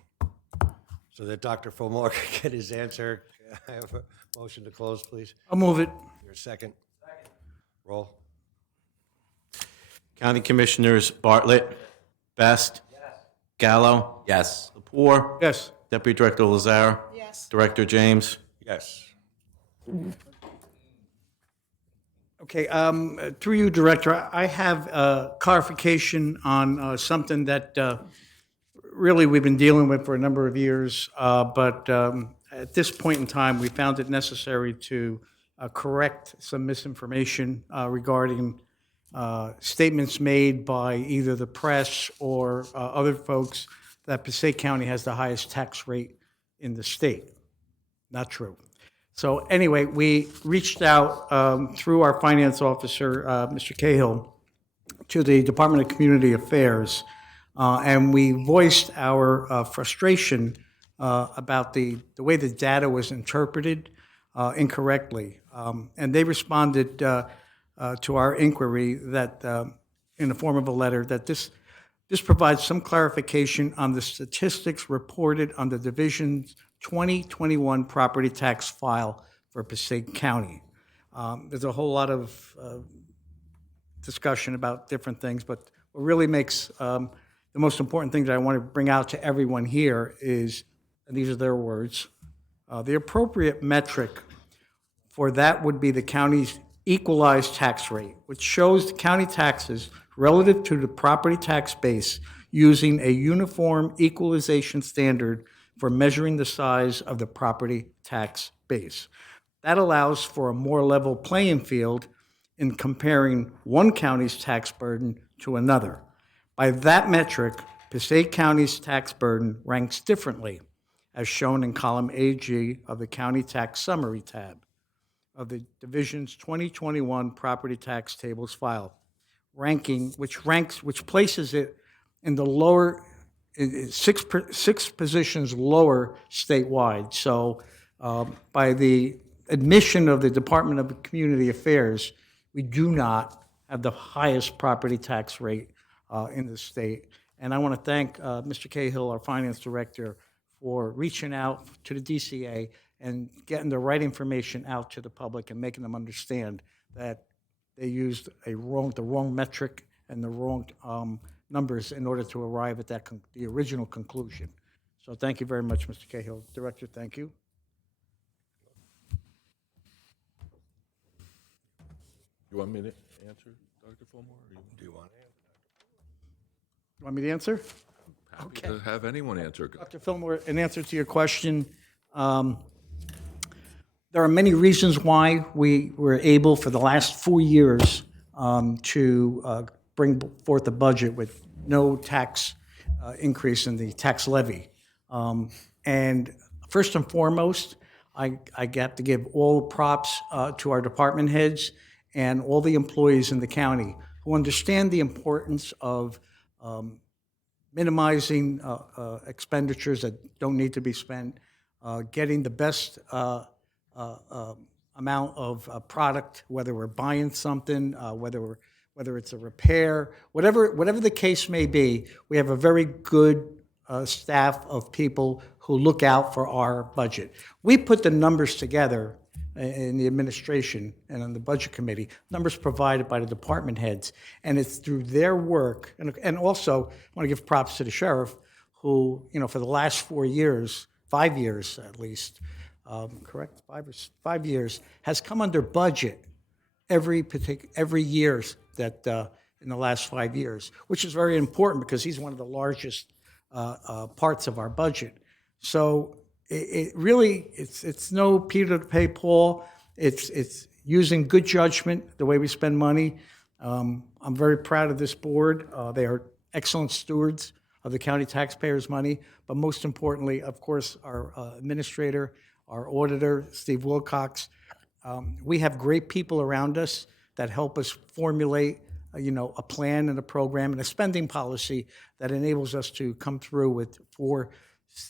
So that Dr. Fulmore can get his answer. Can I have a motion to close, please? I'll move it. Your second? Second. Roll. County Commissioners Bartlett. Best. Gallo. Yes. Lepore. Yes. Deputy Director Lazar. Yes. Director James. Yes. Okay, through you, Director, I have clarification on something that really we've been dealing with for a number of years, but at this point in time, we found it necessary to correct some misinformation regarding statements made by either the press or other folks that Passaic County has the highest tax rate in the state. Not true. So anyway, we reached out through our finance officer, Mr. Cahill, to the Department of Community Affairs, and we voiced our frustration about the way the data was interpreted incorrectly. And they responded to our inquiry that, in the form of a letter, that this provides some clarification on the statistics reported on the Division's 2021 property tax file for Passaic County. There's a whole lot of discussion about different things, but what really makes the most important thing that I want to bring out to everyone here is, and these are their words, the appropriate metric for that would be the county's equalized tax rate, which shows the county taxes relative to the property tax base using a uniform equalization standard for measuring the size of the property tax base. That allows for a more level playing field in comparing one county's tax burden to another. By that metric, Passaic County's tax burden ranks differently, as shown in column AG of the County Tax Summary tab of the Division's 2021 Property Tax Tables file, which places it in the lower, six positions lower statewide. So by the admission of the Department of Community Affairs, we do not have the highest property tax rate in the state. And I want to thank Mr. Cahill, our finance director, for reaching out to the DCA and getting the right information out to the public and making them understand that they used the wrong metric and the wrong numbers in order to arrive at the original conclusion. So thank you very much, Mr. Cahill. Director, thank you. You want me to answer, Dr. Fillmore? Do you want to? You want me to answer? Happy to have anyone answer. Dr. Fillmore, in answer to your question, there are many reasons why we were able for the last 4 years to bring forth a budget with no tax increase in the tax levy. And first and foremost, I got to give all props to our department heads and all the employees in the county who understand the importance of minimizing expenditures that don't need to be spent, getting the best amount of product, whether we're buying something, whether it's a repair, whatever the case may be. We have a very good staff of people who look out for our budget. We put the numbers together in the administration and on the budget committee, numbers provided by the department heads, and it's through their work. And also, I want to give props to the sheriff, who, for the last 4 years, 5 years at least, correct, 5 years, has come under budget every year that in the last 5 years, which is very important because he's one of the largest parts of our budget. So it really, it's no Peter to pay Paul. It's using good judgment the way we spend money. I'm very proud of this board. They are excellent stewards of the county taxpayers' money, but most importantly, of course, our administrator, our auditor, Steve Wilcox. We have great people around us that help us formulate, a plan and a program and a spending policy that enables us to come through with 4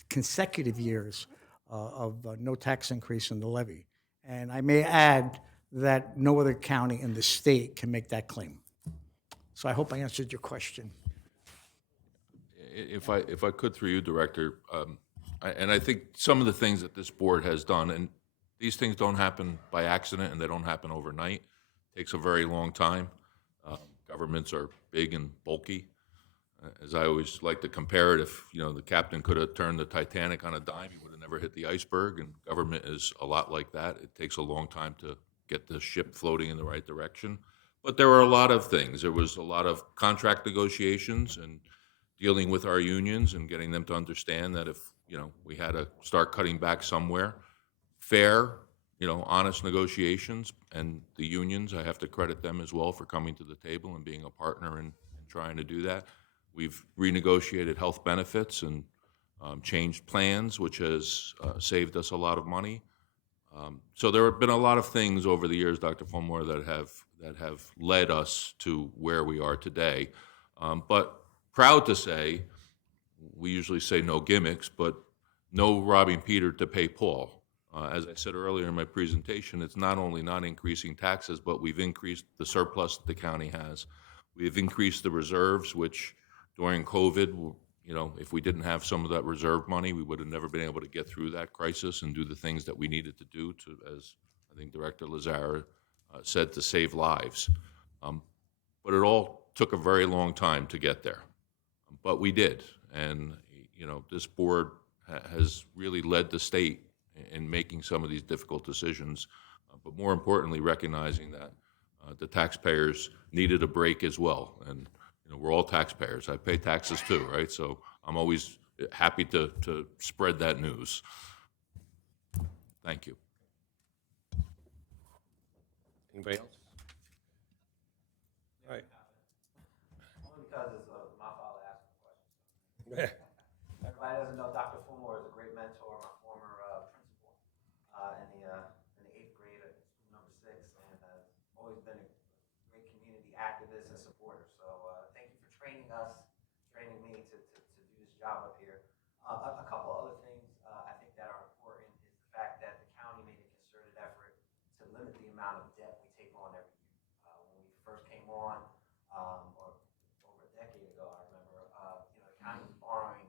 consecutive years of no tax increase in the levy. And I may add that no other county in the state can make that claim. So I hope I answered your question. If I could, through you, Director, and I think some of the things that this board has done, and these things don't happen by accident and they don't happen overnight. It takes a very long time. Governments are big and bulky. As I always like to compare it, if, the captain could have turned the Titanic on a dime, he would have never hit the iceberg, and government is a lot like that. It takes a long time to get the ship floating in the right direction. But there were a lot of things. There was a lot of contract negotiations and dealing with our unions and getting them to understand that if, we had to start cutting back somewhere, fair, honest negotiations, and the unions, I have to credit them as well for coming to the table and being a partner in trying to do that. We've renegotiated health benefits and changed plans, which has saved us a lot of money. So there have been a lot of things over the years, Dr. Fulmore, that have led us to where we are today. But proud to say, we usually say no gimmicks, but no robbing Peter to pay Paul. As I said earlier in my presentation, it's not only not increasing taxes, but we've increased the surplus that the county has. We've increased the reserves, which during COVID, if we didn't have some of that reserve money, we would have never been able to get through that crisis and do the things that we needed to do to, as I think Director Lazara said, to save lives. But it all took a very long time to get there. But we did. And, this board has really led the state in making some of these difficult decisions, but more importantly, recognizing that the taxpayers needed a break as well. And, we're all taxpayers. I pay taxes too, right? So I'm always happy to spread that news. Thank you. Anybody else? All right. Only because it's my father asking questions. Everybody doesn't know Dr. Fulmore is a great mentor, my former principal in the 8th grade at school number 6, and always been a great community activist and supporter. So thank you for training us, training me to do this job up here. A couple other things I think that are important is the fact that the county made a concerted effort to limit the amount of debt we take on every year. When we first came on, or over a decade ago, I remember, the county was borrowing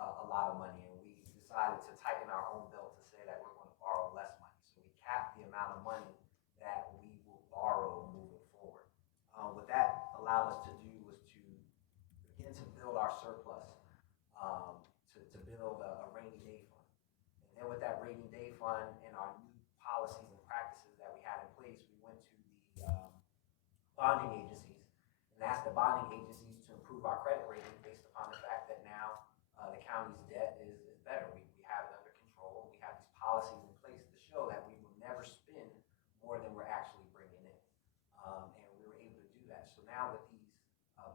a lot of money, and we decided to tighten our own belt to say that we're going to borrow less money. So we capped the amount of money that we will borrow moving forward. What that allowed us to do was to begin to build our surplus, to build a rainy day fund. And then with that rainy day fund and our new policies and practices that we had in place, we went to the bonding agencies and asked the bonding agencies to improve our credit rating based upon the fact that now the county's debt is better. We have it under control. We have these policies in place to show that we will never spend more than we're actually bringing in. And we were able to do that. So now with these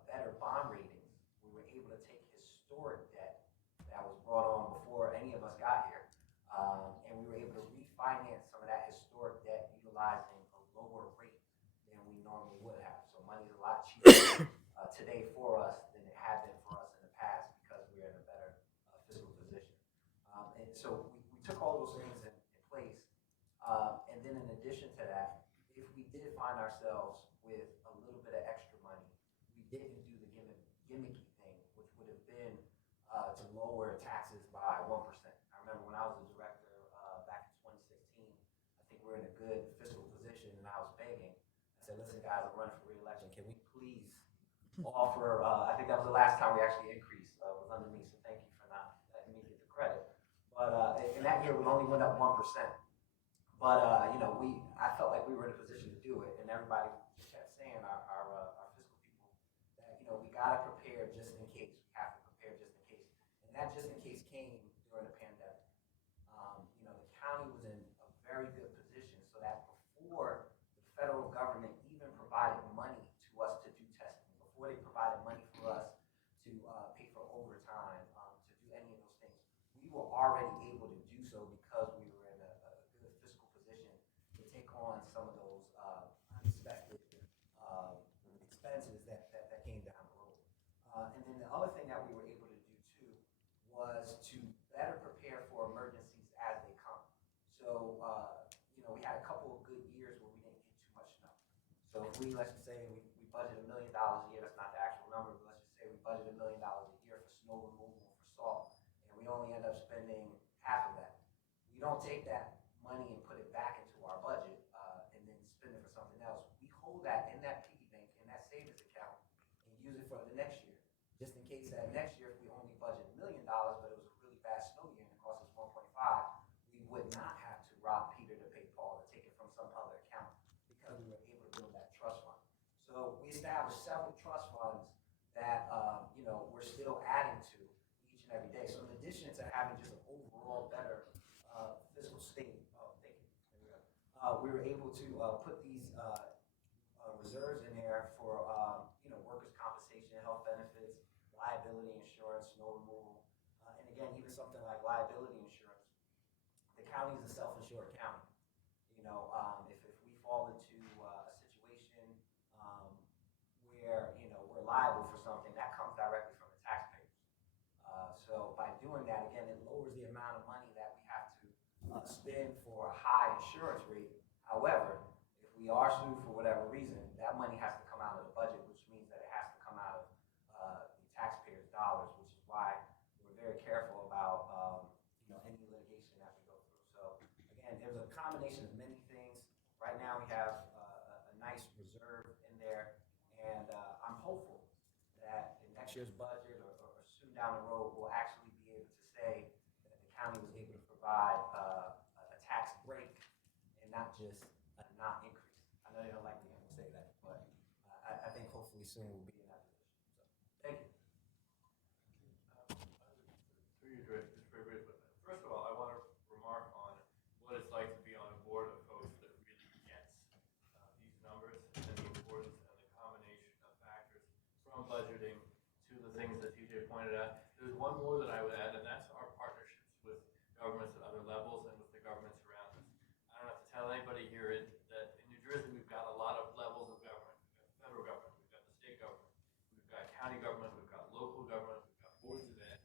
better bond ratings, we were able to take historic debt that was brought on before any of us got here, and we were able to refinance some of that historic debt utilizing a lower rate than we normally would have. So money's a lot cheaper today for us than it had been for us in the past because we're in a better fiscal position. And so we took all those things in place. And then in addition to that, if we did find ourselves with a little bit of extra money, we didn't do the gimmicky thing, which would have been to lower taxes by 1%. I remember when I was a director back in 2016, I think we're in a good fiscal position, and I was begging. I said, listen, guys, I'm running for re-election. Can we please offer, I think that was the last time we actually increased, was under me, so thank you for not letting me get the credit. But in that year, we only went up 1%. But, I felt like we were in a position to do it, and everybody kept saying, our fiscal people, that, we gotta prepare just in case. We have to prepare just in case. And that just in case came during the pandemic. The county was in a very good position so that before the federal government even provided money to us to do testing, before they provided money for us to pay for overtime, to do any of those things, we were already able to do so because we were in a good fiscal position to take on some of those unexpected expenses that came down the road. And then the other thing that we were able to do too was to better prepare for emergencies as they come. So, we had a couple of good years where we didn't get too much snow. So if let's just say we budget $1 million a year, that's not the actual number, but let's just say we budget $1 million a year for snow removal and for salt, and we only end up spending half of that. We don't take that money and put it back into our budget and then spend it for something else. We hold that in that piggy bank, in that savings account, and use it for the next year, just in case several trust funds that, we're still adding to each and every day. So in addition to having just an overall better fiscal state, thank you. There we go. We were able to put these reserves in there for, workers' compensation, health benefits, liability insurance, snow removal. And again, even something like liability insurance, the county is a self-insured county. If we fall into a situation where, we're liable for something, that comes directly from the taxpayers. So by doing that, again, it lowers the amount of money that we have to spend for a high insurance rate. However, if we are sued for whatever reason, that money has to come out of the budget, which means that it has to come out of the taxpayers' dollars, which is why we're very careful about any litigation that we go through. So again, there's a combination of many things. Right now, we have a nice reserve in there, and I'm hopeful that in next year's budget or soon down the road, we'll actually be able to say that the county was able to provide a tax break and not just a not increase. I know they don't like me to say that, but I think hopefully soon we'll be in that position. So, thank you. Through you, Director, just very briefly. First of all, I want to remark on what it's like to be on a board of folks that really gets these numbers and the importance and the combination of factors from budgeting to the things that TJ pointed out. There's one more that I would add, and that's our partnerships with governments at other levels and with the governments around us. I don't have to tell anybody here that in New Jersey we've got a lot of levels of government. We've got federal government, we've got the state government, we've got county government, we've got local government, we've got boards of ed.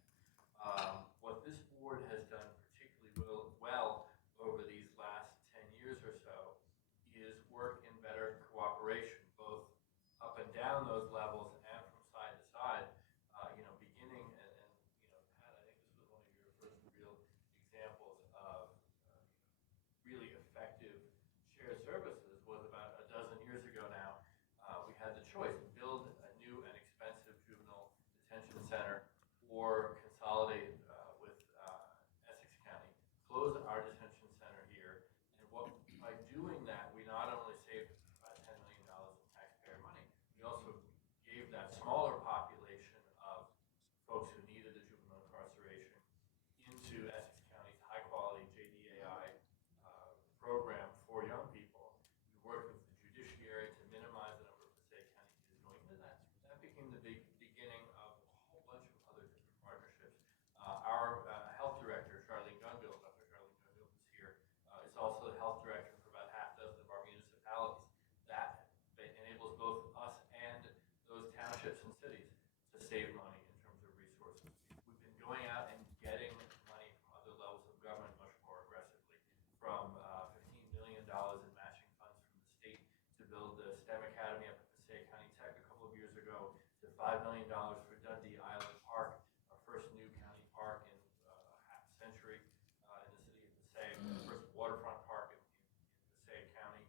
What this board has done particularly well over these last 10 years or so is work in better cooperation, both up and down those levels and from side to side. Beginning Pat, I think this was one of your first real examples of really effective shared services was about a dozen years ago now. We had the choice to build a new and expensive juvenile detention center or consolidate with Essex County, close our detention center here, and by doing that, we not only saved about $10 million in taxpayer money, we also gave that smaller population of folks who needed the juvenile incarceration into Essex County's high-quality JDAI program for young people. We worked with the judiciary to minimize the number of Passaic County kids going into that. That became the beginning of a whole bunch of other different partnerships. Our health director, Dr. Charlene Gunville, who's here, is also the health director for about half a dozen of our municipalities. That enables both us and those townships and cities to save money in terms of resources. We've been going out and getting money from other levels of government much more aggressively, from $15 million in matching funds from the state to build the STEM Academy up at Passaic County Tech a couple of years ago, to $5 million for Dundee Island Park, our first new county park in half a century in the city of Passaic, the first waterfront park in Passaic County,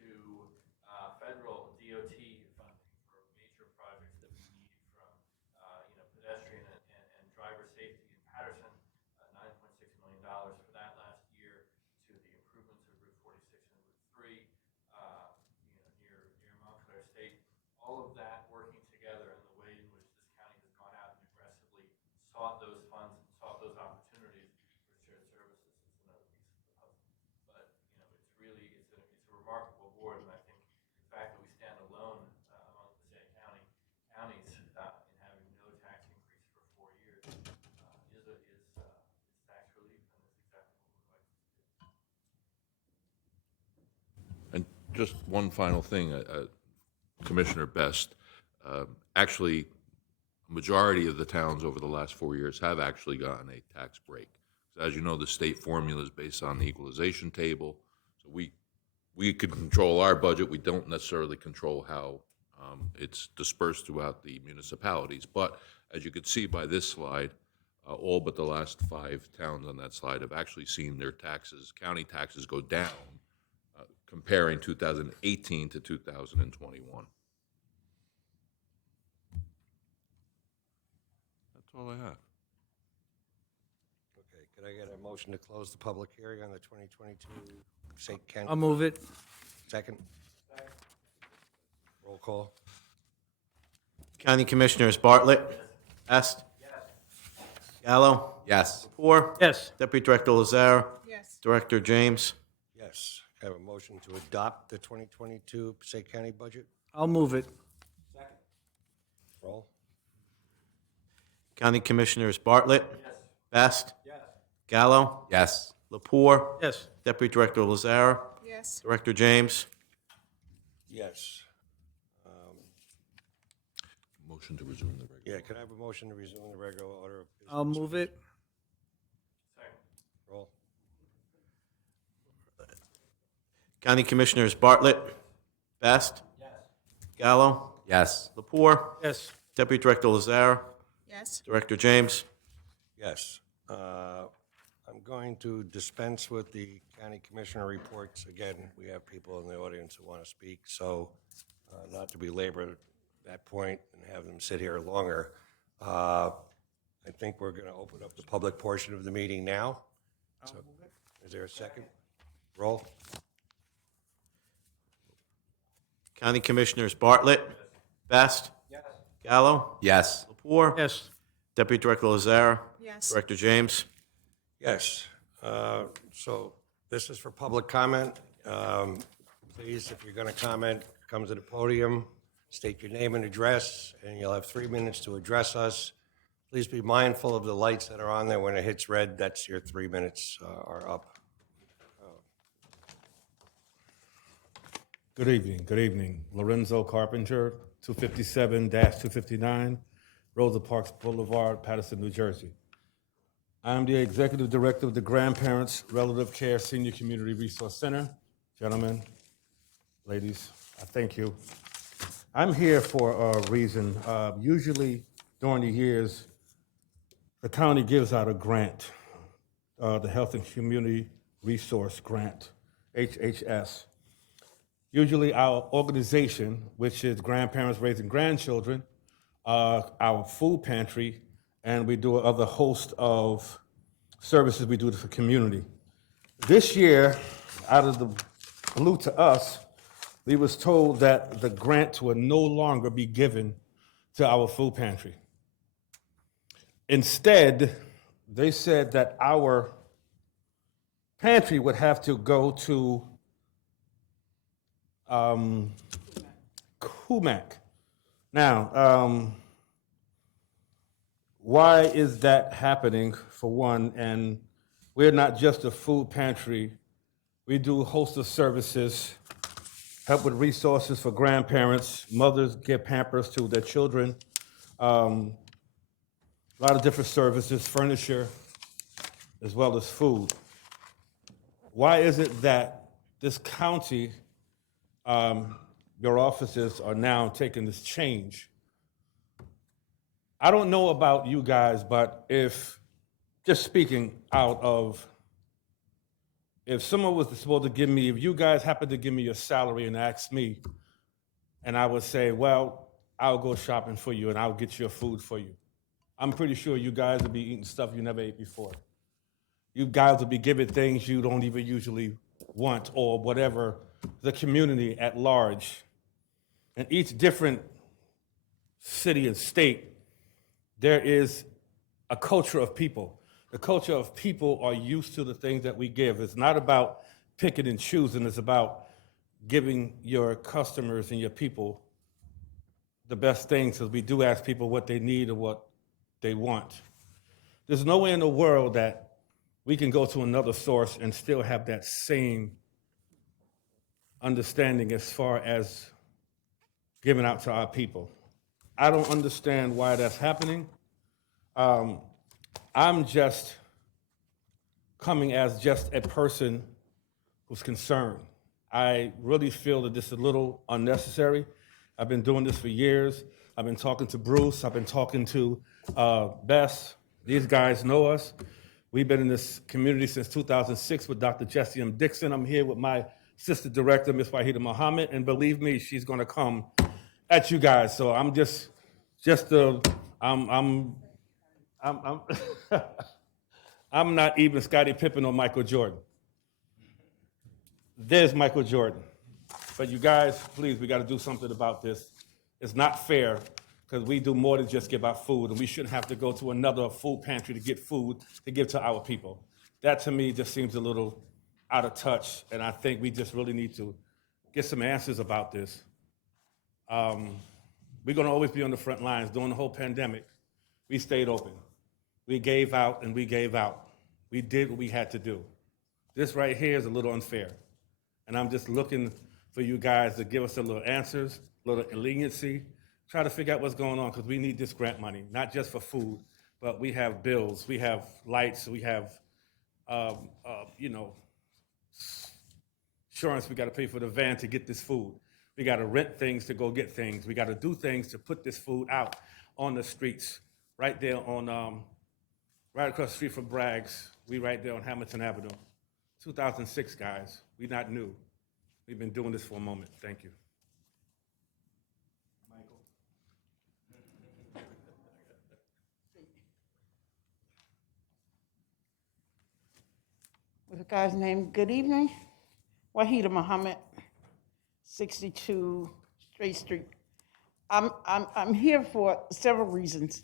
to federal DOT funding for major projects that we need from pedestrian and driver safety in Patterson, $9.6 million for that last year, to the improvements of Route 46 and Route 3, near Montclair State. All of that working together, and the way in which this county has gone out and aggressively sought those funds and sought those opportunities for shared services is another piece of the puzzle. But it's a remarkable board, and I think the fact that we stand alone among Passaic counties in having no tax increase for 4 years is tax relief, and that's exactly what we'd like to do. And just one final thing, Commissioner Best, actually, a majority of the towns over the last 4 years have actually gotten a tax break. So as you know, the state formula is based on the equalization table. So we can control our budget. We don't necessarily control how it's dispersed throughout the municipalities. But as you can see by this slide, all but the last 5 towns on that slide have actually seen their taxes, county taxes, go down, comparing 2018 to 2021. That's all I have. Okay, could I get a motion to close the public hearing on the 2022 Passaic County? I'll move it. Second? Roll call. County Commissioners Bartlett. Best. Gallo. Yes. Lepore. Yes. Deputy Director Lazare. Yes. Director James. Yes. I have a motion to adopt the 2022 Passaic County budget. I'll move it. Roll. County Commissioners Bartlett. Best. Gallo. Yes. Lepore. Yes. Deputy Director Lazare. Yes. Director James. Yes. Motion to resume the regular. Yeah, can I have a motion to resume the regular order of business? I'll move it. Roll. County Commissioners Bartlett. Best. Gallo. Yes. Lepore. Yes. Deputy Director Lazare. Yes. Director James. Yes. I'm going to dispense with the county commissioner reports. Again, we have people in the audience who want to speak, so not to belabor that point and have them sit here longer. I think we're going to open up the public portion of the meeting now. So, is there a second? Roll. County Commissioners Bartlett. Best. Gallo. Yes. Lepore. Yes. Deputy Director Lazare. Yes. Director James. Yes. So this is for public comment. Please, if you're going to comment, come to the podium, state your name and address, and you'll have 3 minutes to address us. Please be mindful of the lights that are on there. When it hits red, that's your 3 minutes are up. Good evening. Good evening. Lorenzo Carpenter, 257-259, Rosa Parks Boulevard, Paterson, New Jersey. I'm the Executive Director of the Grandparents Relative Care Senior Community Resource Center. Gentlemen, ladies, I thank you. I'm here for a reason. Usually during the years, the county gives out a grant, the Health and Community Resource Grant, HHS. Usually our organization, which is Grandparents Raising Grandchildren, our food pantry, and we do other host of services we do for community. This year, out of the blue to us, we was told that the grant would no longer be given to our food pantry. Instead, they said that our pantry would have to go to Kumac. Now, why is that happening, for one? And we're not just a food pantry. We do a host of services, help with resources for grandparents. Mothers give Pampers to their children. A lot of different services, furniture, as well as food. Why is it that this county, your offices are now taking this change? I don't know about you guys, but just speaking out of, if someone was supposed to give me, if you guys happen to give me your salary and ask me, and I would say, well, I'll go shopping for you and I'll get your food for you. I'm pretty sure you guys would be eating stuff you never ate before. You guys would be given things you don't even usually want, or whatever, the community at large. In each different city and state, there is a culture of people. The culture of people are used to the things that we give. It's not about picking and choosing. It's about giving your customers and your people the best things, because we do ask people what they need or what they want. There's no way in the world that we can go to another source and still have that same understanding as far as giving out to our people. I don't understand why that's happening. I'm just coming as just a person who's concerned. I really feel that this is a little unnecessary. I've been doing this for years. I've been talking to Bruce. I've been talking to Bess. These guys know us. We've been in this community since 2006 with Dr. Jessie M. Dixon. I'm here with my assistant director, Ms. Wahida Muhammad, and believe me, she's gonna come at you guys. So I'm I'm not even Scottie Pippen or Michael Jordan. There's Michael Jordan. But you guys, please, we got to do something about this. It's not fair because we do more than just give out food, and we shouldn't have to go to another food pantry to get food to give to our people. That to me just seems a little out of touch, and I think we just really need to get some answers about this. We're going to always be on the front lines. During the whole pandemic, we stayed open. We gave out and we gave out. We did what we had to do. This right here is a little unfair, and I'm just looking for you guys to give us a little answers, a little leniency, try to figure out what's going on, because we need this grant money, not just for food, but we have bills, we have lights, we have, insurance, we got to pay for the van to get this food. We got to rent things to go get things. We got to do things to put this food out on the streets, right there on, right across the street from Bragg's. We right there on Hamilton Avenue. 2006, guys. We not new. We've been doing this for a moment. Thank you. What's the guy's name? Good evening. Wahida Muhammad, 62 Straight Street. I'm here for several reasons,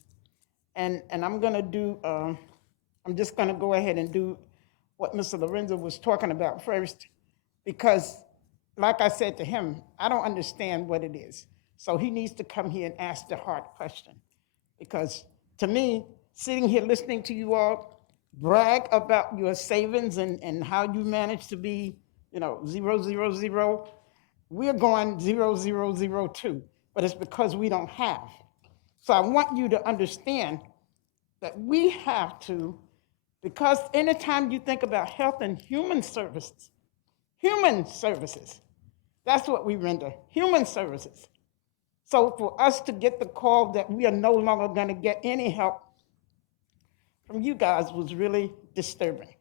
and I'm gonna do. I'm just gonna go ahead and do what Mr. Lorenzo was talking about first, because, like I said to him, I don't understand what it is. So he needs to come here and ask the hard question, because to me, sitting here listening to you all brag about your savings and how you managed to be, 000. We're going 0002, but it's because we don't have. So I want you to understand that we have to, because anytime you think about health and human services, that's what we render, human services. So for us to get the call that we are no longer going to get any help from you guys was really disturbing.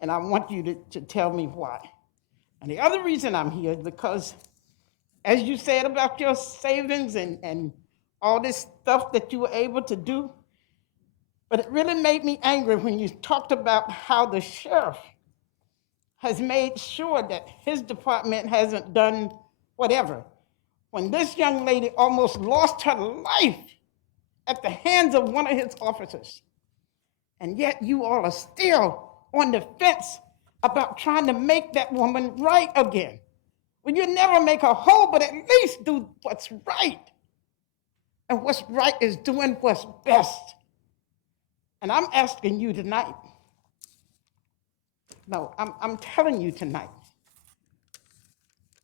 And I want you to tell me why. And the other reason I'm here is because, as you said about your savings and all this stuff that you were able to do, but it really made me angry when you talked about how the sheriff has made sure that his department hasn't done whatever. When this young lady almost lost her life at the hands of one of his officers, and yet you all are still on the fence about trying to make that woman right again. Well, you never make her whole, but at least do what's right. And what's right is doing what's best. And I'm asking you tonight, no, I'm telling you tonight,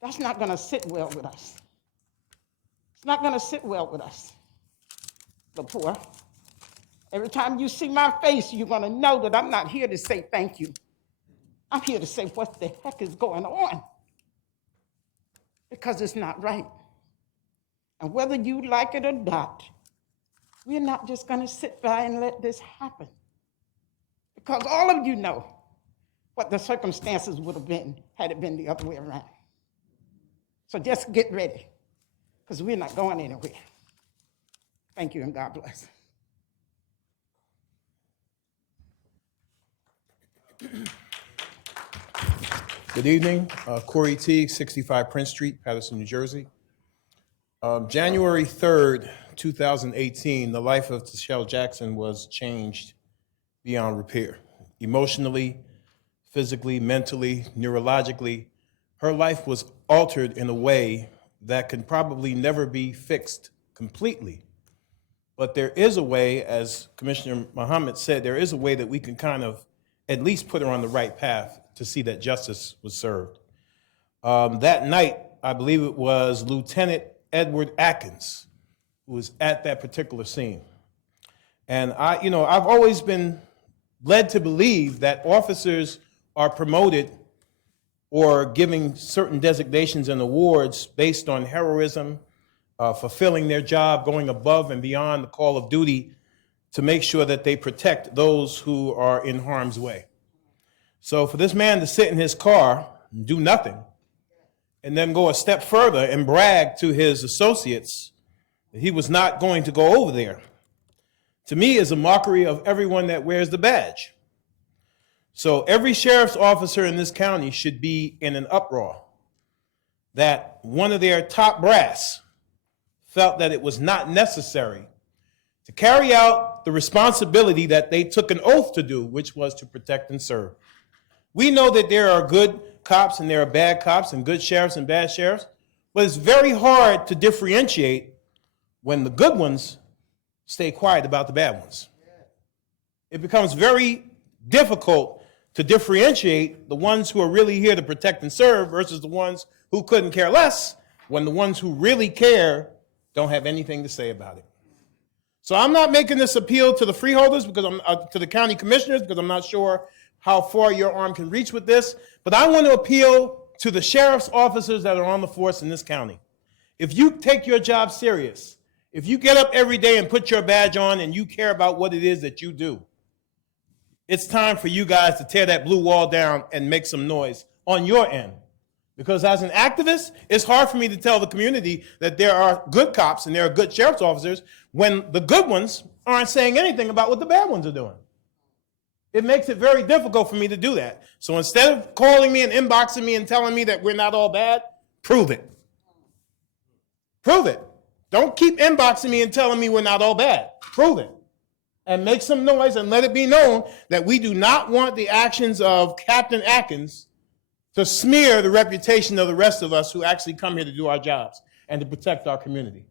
that's not gonna sit well with us. It's not gonna sit well with us, the poor. Every time you see my face, you're gonna know that I'm not here to say thank you. I'm here to say what the heck is going on, because it's not right. And whether you like it or not, we're not just gonna sit by and let this happen. Because all of you know what the circumstances would have been had it been the other way around. So just get ready, because we're not going anywhere. Thank you and God bless. Good evening, Corey Teague, 65 Prince Street, Patterson, New Jersey. January 3rd, 2018, the life of Tashelle Jackson was changed beyond repair. Emotionally, physically, mentally, neurologically, her life was altered in a way that can probably never be fixed completely. But there is a way, as Commissioner Muhammad said, there is a way that we can kind of at least put her on the right path to see that justice was served. That night, I believe it was Lieutenant Edward Atkins who was at that particular scene. And I've always been led to believe that officers are promoted or giving certain designations and awards based on heroism, fulfilling their job, going above and beyond the call of duty to make sure that they protect those who are in harm's way. So for this man to sit in his car and do nothing, and then go a step further and brag to his associates that he was not going to go over there, to me is a mockery of everyone that wears the badge. So every sheriff's officer in this county should be in an uproar that one of their top brass felt that it was not necessary to carry out the responsibility that they took an oath to do, which was to protect and serve. We know that there are good cops and there are bad cops and good sheriffs and bad sheriffs, but it's very hard to differentiate when the good ones stay quiet about the bad ones. It becomes very difficult to differentiate the ones who are really here to protect and serve versus the ones who couldn't care less, when the ones who really care don't have anything to say about it. So I'm not making this appeal to the freeholders, because to the county commissioners, because I'm not sure how far your arm can reach with this, but I want to appeal to the sheriff's officers that are on the force in this county. If you take your job serious, if you get up every day and put your badge on and you care about what it is that you do, it's time for you guys to tear that blue wall down and make some noise on your end. Because as an activist, it's hard for me to tell the community that there are good cops and there are good sheriff's officers when the good ones aren't saying anything about what the bad ones are doing. It makes it very difficult for me to do that. So instead of calling me and inboxing me and telling me that we're not all bad, prove it. Prove it. Don't keep inboxing me and telling me we're not all bad. Prove it. And make some noise and let it be known that we do not want the actions of Captain Atkins to smear the reputation of the rest of us who actually come here to do our jobs and to protect our community.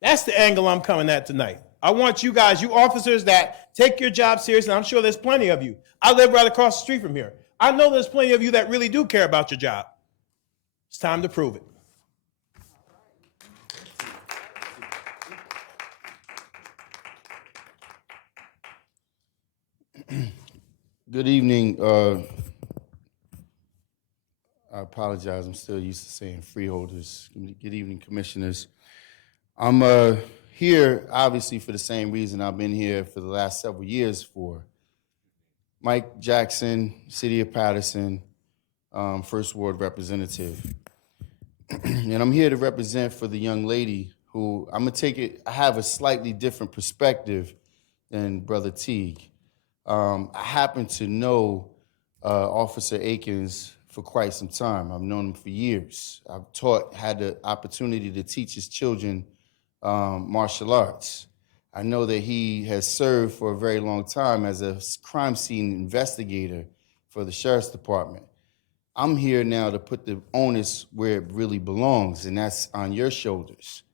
That's the angle I'm coming at tonight. I want you guys, you officers that take your job seriously, and I'm sure there's plenty of you. I live right across the street from here. I know there's plenty of you that really do care about your job. It's time to prove it. Good evening. I apologize. I'm still used to saying freeholders. Good evening, commissioners. I'm here, obviously, for the same reason I've been here for the last several years for. Mike Jackson, City of Patterson, First Ward representative. And I'm here to represent for the young lady who, I'm going to take it, I have a slightly different perspective than Brother Teague. I happen to know Officer Akins for quite some time. I've known him for years. I've had the opportunity to teach his children martial arts. I know that he has served for a very long time as a crime scene investigator for the Sheriff's Department. I'm here now to put the onus where it really belongs, and that's on your shoulders.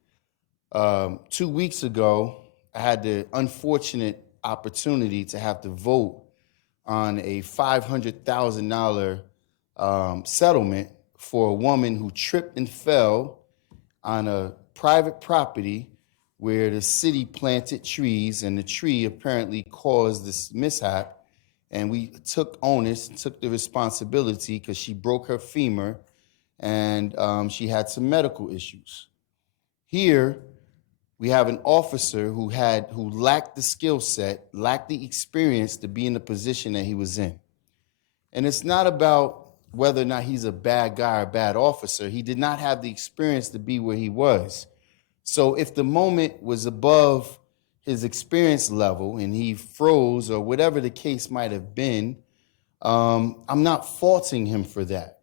2 weeks ago, I had the unfortunate opportunity to have to vote on a $500,000 settlement for a woman who tripped and fell on a private property where the city planted trees, and the tree apparently caused this mishap. And we took onus, took the responsibility, because she broke her femur and she had some medical issues. Here, we have an officer who lacked the skill set, lacked the experience to be in the position that he was in. And it's not about whether or not he's a bad guy or a bad officer. He did not have the experience to be where he was. So if the moment was above his experience level and he froze or whatever the case might have been, I'm not faulting him for that.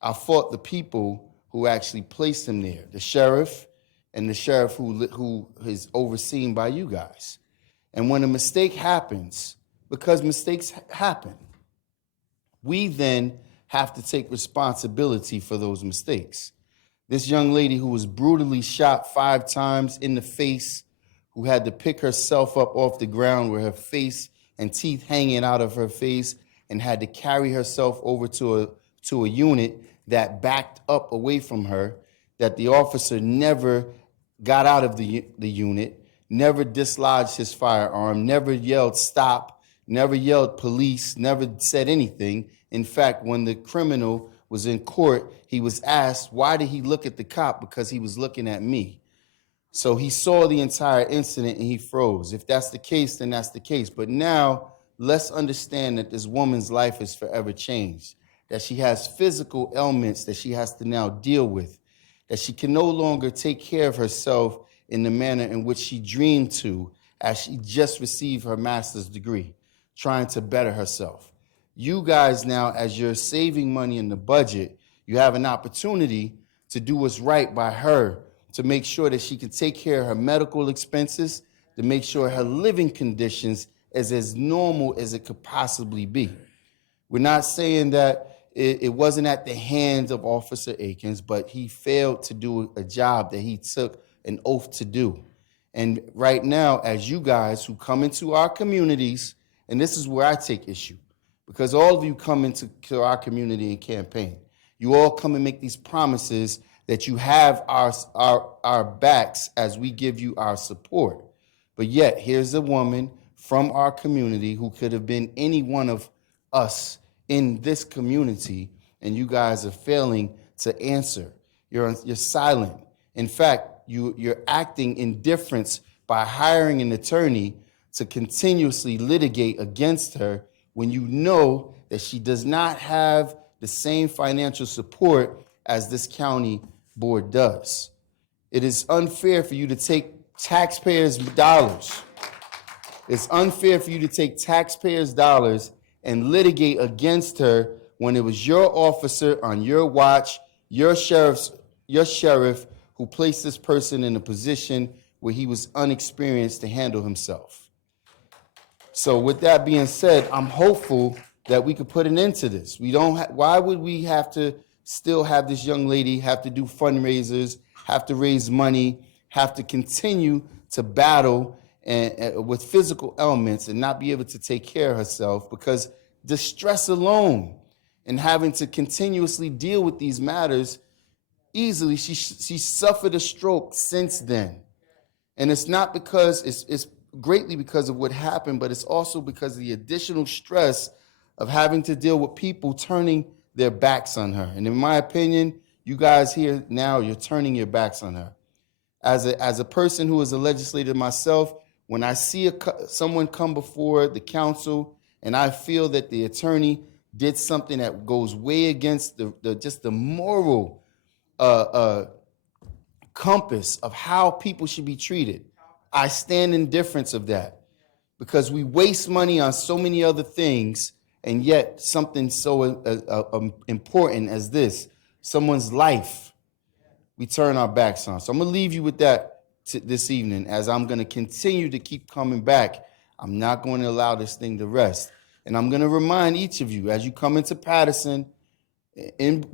I fault the people who actually placed him there, the sheriff, and the sheriff who is overseen by you guys. And when a mistake happens, because mistakes happen, we then have to take responsibility for those mistakes. This young lady who was brutally shot 5 times in the face, who had to pick herself up off the ground with her face and teeth hanging out of her face, and had to carry herself over to a unit that backed up away from her, that the officer never got out of the unit, never dislodged his firearm, never yelled stop, never yelled police, never said anything. In fact, when the criminal was in court, he was asked, why did he look at the cop? Because he was looking at me. So he saw the entire incident and he froze. If that's the case, then that's the case. But now let's understand that this woman's life is forever changed, that she has physical ailments that she has to now deal with, that she can no longer take care of herself in the manner in which she dreamed to as she just received her master's degree, trying to better herself. You guys now, as you're saving money in the budget, you have an opportunity to do what's right by her, to make sure that she can take care of her medical expenses, to make sure her living conditions is as normal as it could possibly be. We're not saying that it wasn't at the hands of Officer Akins, but he failed to do a job that he took an oath to do. And right now, as you guys who come into our communities, and this is where I take issue, because all of you come into our community and campaign. You all come and make these promises that you have our backs as we give you our support. But yet, here's a woman from our community who could have been any one of us in this community, and you guys are failing to answer. You're silent. In fact, you're acting indifference by hiring an attorney to continuously litigate against her when you know that she does not have the same financial support as this county board does. It is unfair for you to take taxpayers' dollars. It's unfair for you to take taxpayers' dollars and litigate against her when it was your officer on your watch, your sheriff who placed this person in a position where he was unexperienced to handle himself. So with that being said, I'm hopeful that we could put an end to this. Why would we have to still have this young lady have to do fundraisers, have to raise money, have to continue to battle with physical ailments and not be able to take care of herself? Because the stress alone and having to continuously deal with these matters, easily, she suffered a stroke since then. And it's not because, it's greatly because of what happened, but it's also because of the additional stress of having to deal with people turning their backs on her. And in my opinion, you guys here now, you're turning your backs on her. As a person who is a legislator myself, when I see someone come before the council and I feel that the attorney did something that goes way against the moral compass of how people should be treated, I stand in difference of that, because we waste money on so many other things, and yet something so important as this, someone's life, we turn our backs on. So I'm going to leave you with that this evening, as I'm going to continue to keep coming back. I'm not going to allow this thing to rest. And I'm going to remind each of you, as you come into Patterson,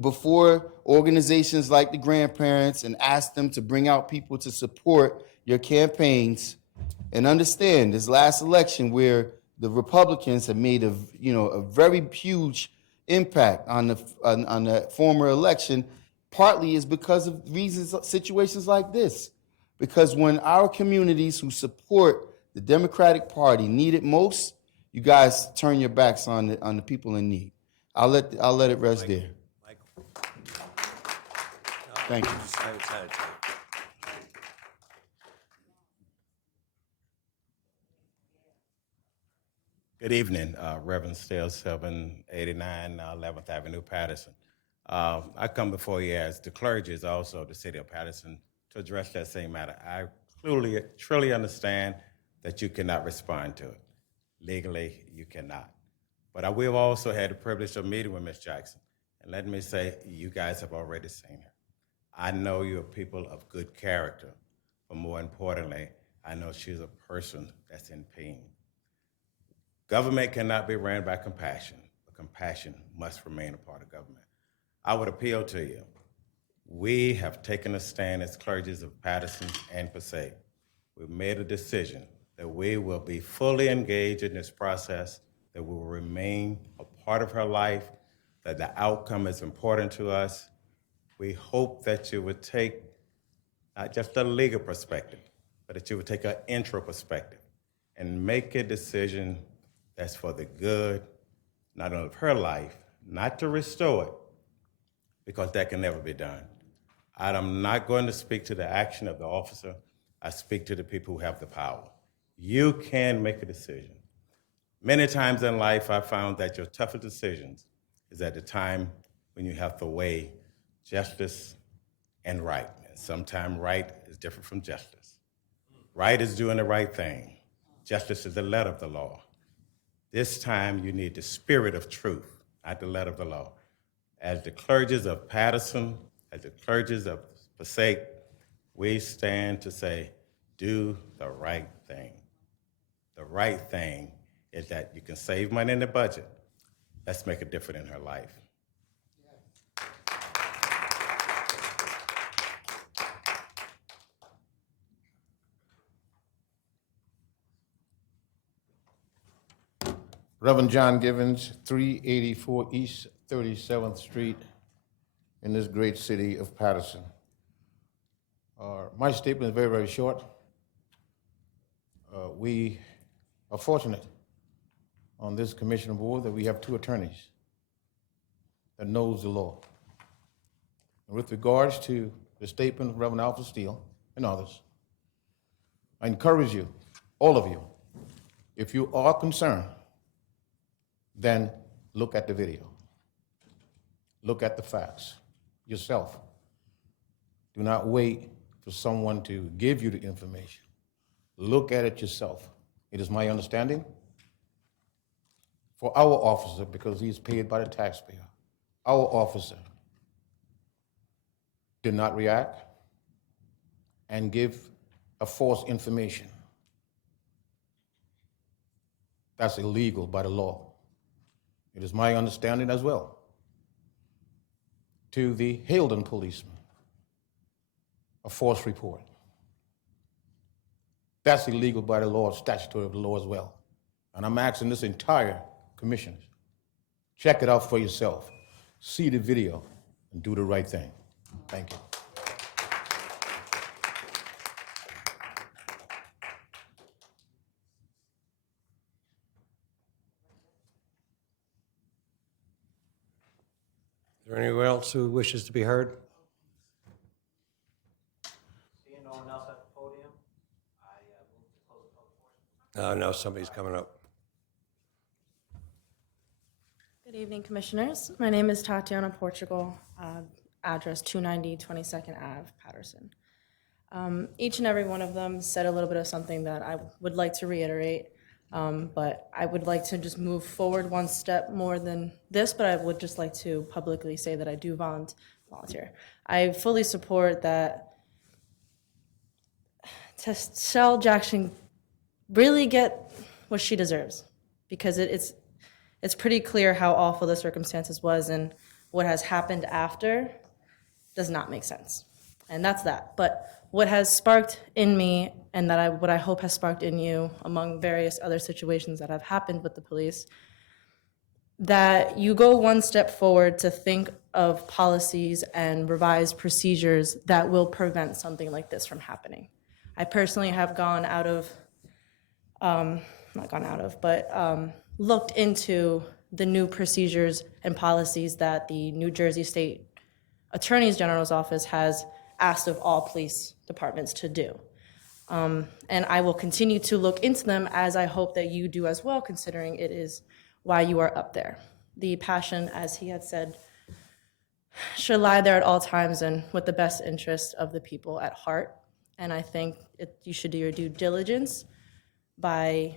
before organizations like the grandparents, and ask them to bring out people to support your campaigns, and understand this last election where the Republicans have made a very huge impact on the former election, partly is because of situations like this. Because when our communities who support the Democratic Party need it most, you guys turn your backs on the people in need. I'll let it rest there. Thank you. Good evening, Reverend Still, 789 11th Avenue, Patterson. I come before you as the clergy, is also the city of Patterson, to address that same matter. I truly understand that you cannot respond to it. Legally, you cannot. But we've also had the privilege of meeting with Ms. Jackson. And let me say, you guys have already seen her. I know you're people of good character, but more importantly, I know she's a person that's in pain. Government cannot be ran by compassion, but compassion must remain a part of government. I would appeal to you. We have taken a stand as clergies of Patterson and Passaic. We've made a decision that we will be fully engaged in this process, that we will remain a part of her life, that the outcome is important to us. We hope that you would take not just a legal perspective, but that you would take an intro perspective and make a decision that's for the good, not only of her life, not to restore it, because that can never be done. I'm not going to speak to the action of the officer. I speak to the people who have the power. You can make a decision. Many times in life, I found that your toughest decisions is at the time when you have to weigh justice and right. And sometimes right is different from justice. Right is doing the right thing. Justice is the letter of the law. This time you need the spirit of truth, not the letter of the law. As the clergies of Patterson, as the clergies of Passaic, we stand to say, do the right thing. The right thing is that you can save money in the budget. Let's make a difference in her life. Reverend John Givens, 384 East 37th Street in this great city of Patterson. My statement is very, very short. We are fortunate on this commission board that we have two attorneys that knows the law. And with regards to the statement of Reverend Alpha Steele and others, I encourage you, all of you, if you are concerned, then look at the video. Look at the facts yourself. Do not wait for someone to give you the information. Look at it yourself. It is my understanding for our officer, because he is paid by the taxpayer, our officer did not react and give a false information. That's illegal by the law. It is my understanding as well to the Hilden policeman, a false report. That's illegal by the law, statutory of the law as well. And I'm asking this entire commission, check it out for yourself, see the video, and do the right thing. Thank you. Is there anyone else who wishes to be heard? Seeing no one else at the podium, I move to close the public portion. No, somebody's coming up. Good evening, Commissioners. My name is Tatiana Portugal, address 290 22nd Ave, Patterson. Each and every one of them said a little bit of something that I would like to reiterate, but I would like to just move forward one step more than this, but I would just like to publicly say that I do volunteer. I fully support that Tashelle Jackson really get what she deserves, because it's pretty clear how awful the circumstances was, and what has happened after does not make sense. And that's that. But what has sparked in me, and what I hope has sparked in you, among various other situations that have happened with the police, that you go one step forward to think of policies and revised procedures that will prevent something like this from happening. I personally have gone out of, looked into the new procedures and policies that the New Jersey State Attorney General's office has asked of all police departments to do. And I will continue to look into them, as I hope that you do as well, considering it is why you are up there. The passion, as he had said, should lie there at all times and with the best interest of the people at heart. And I think you should do your due diligence by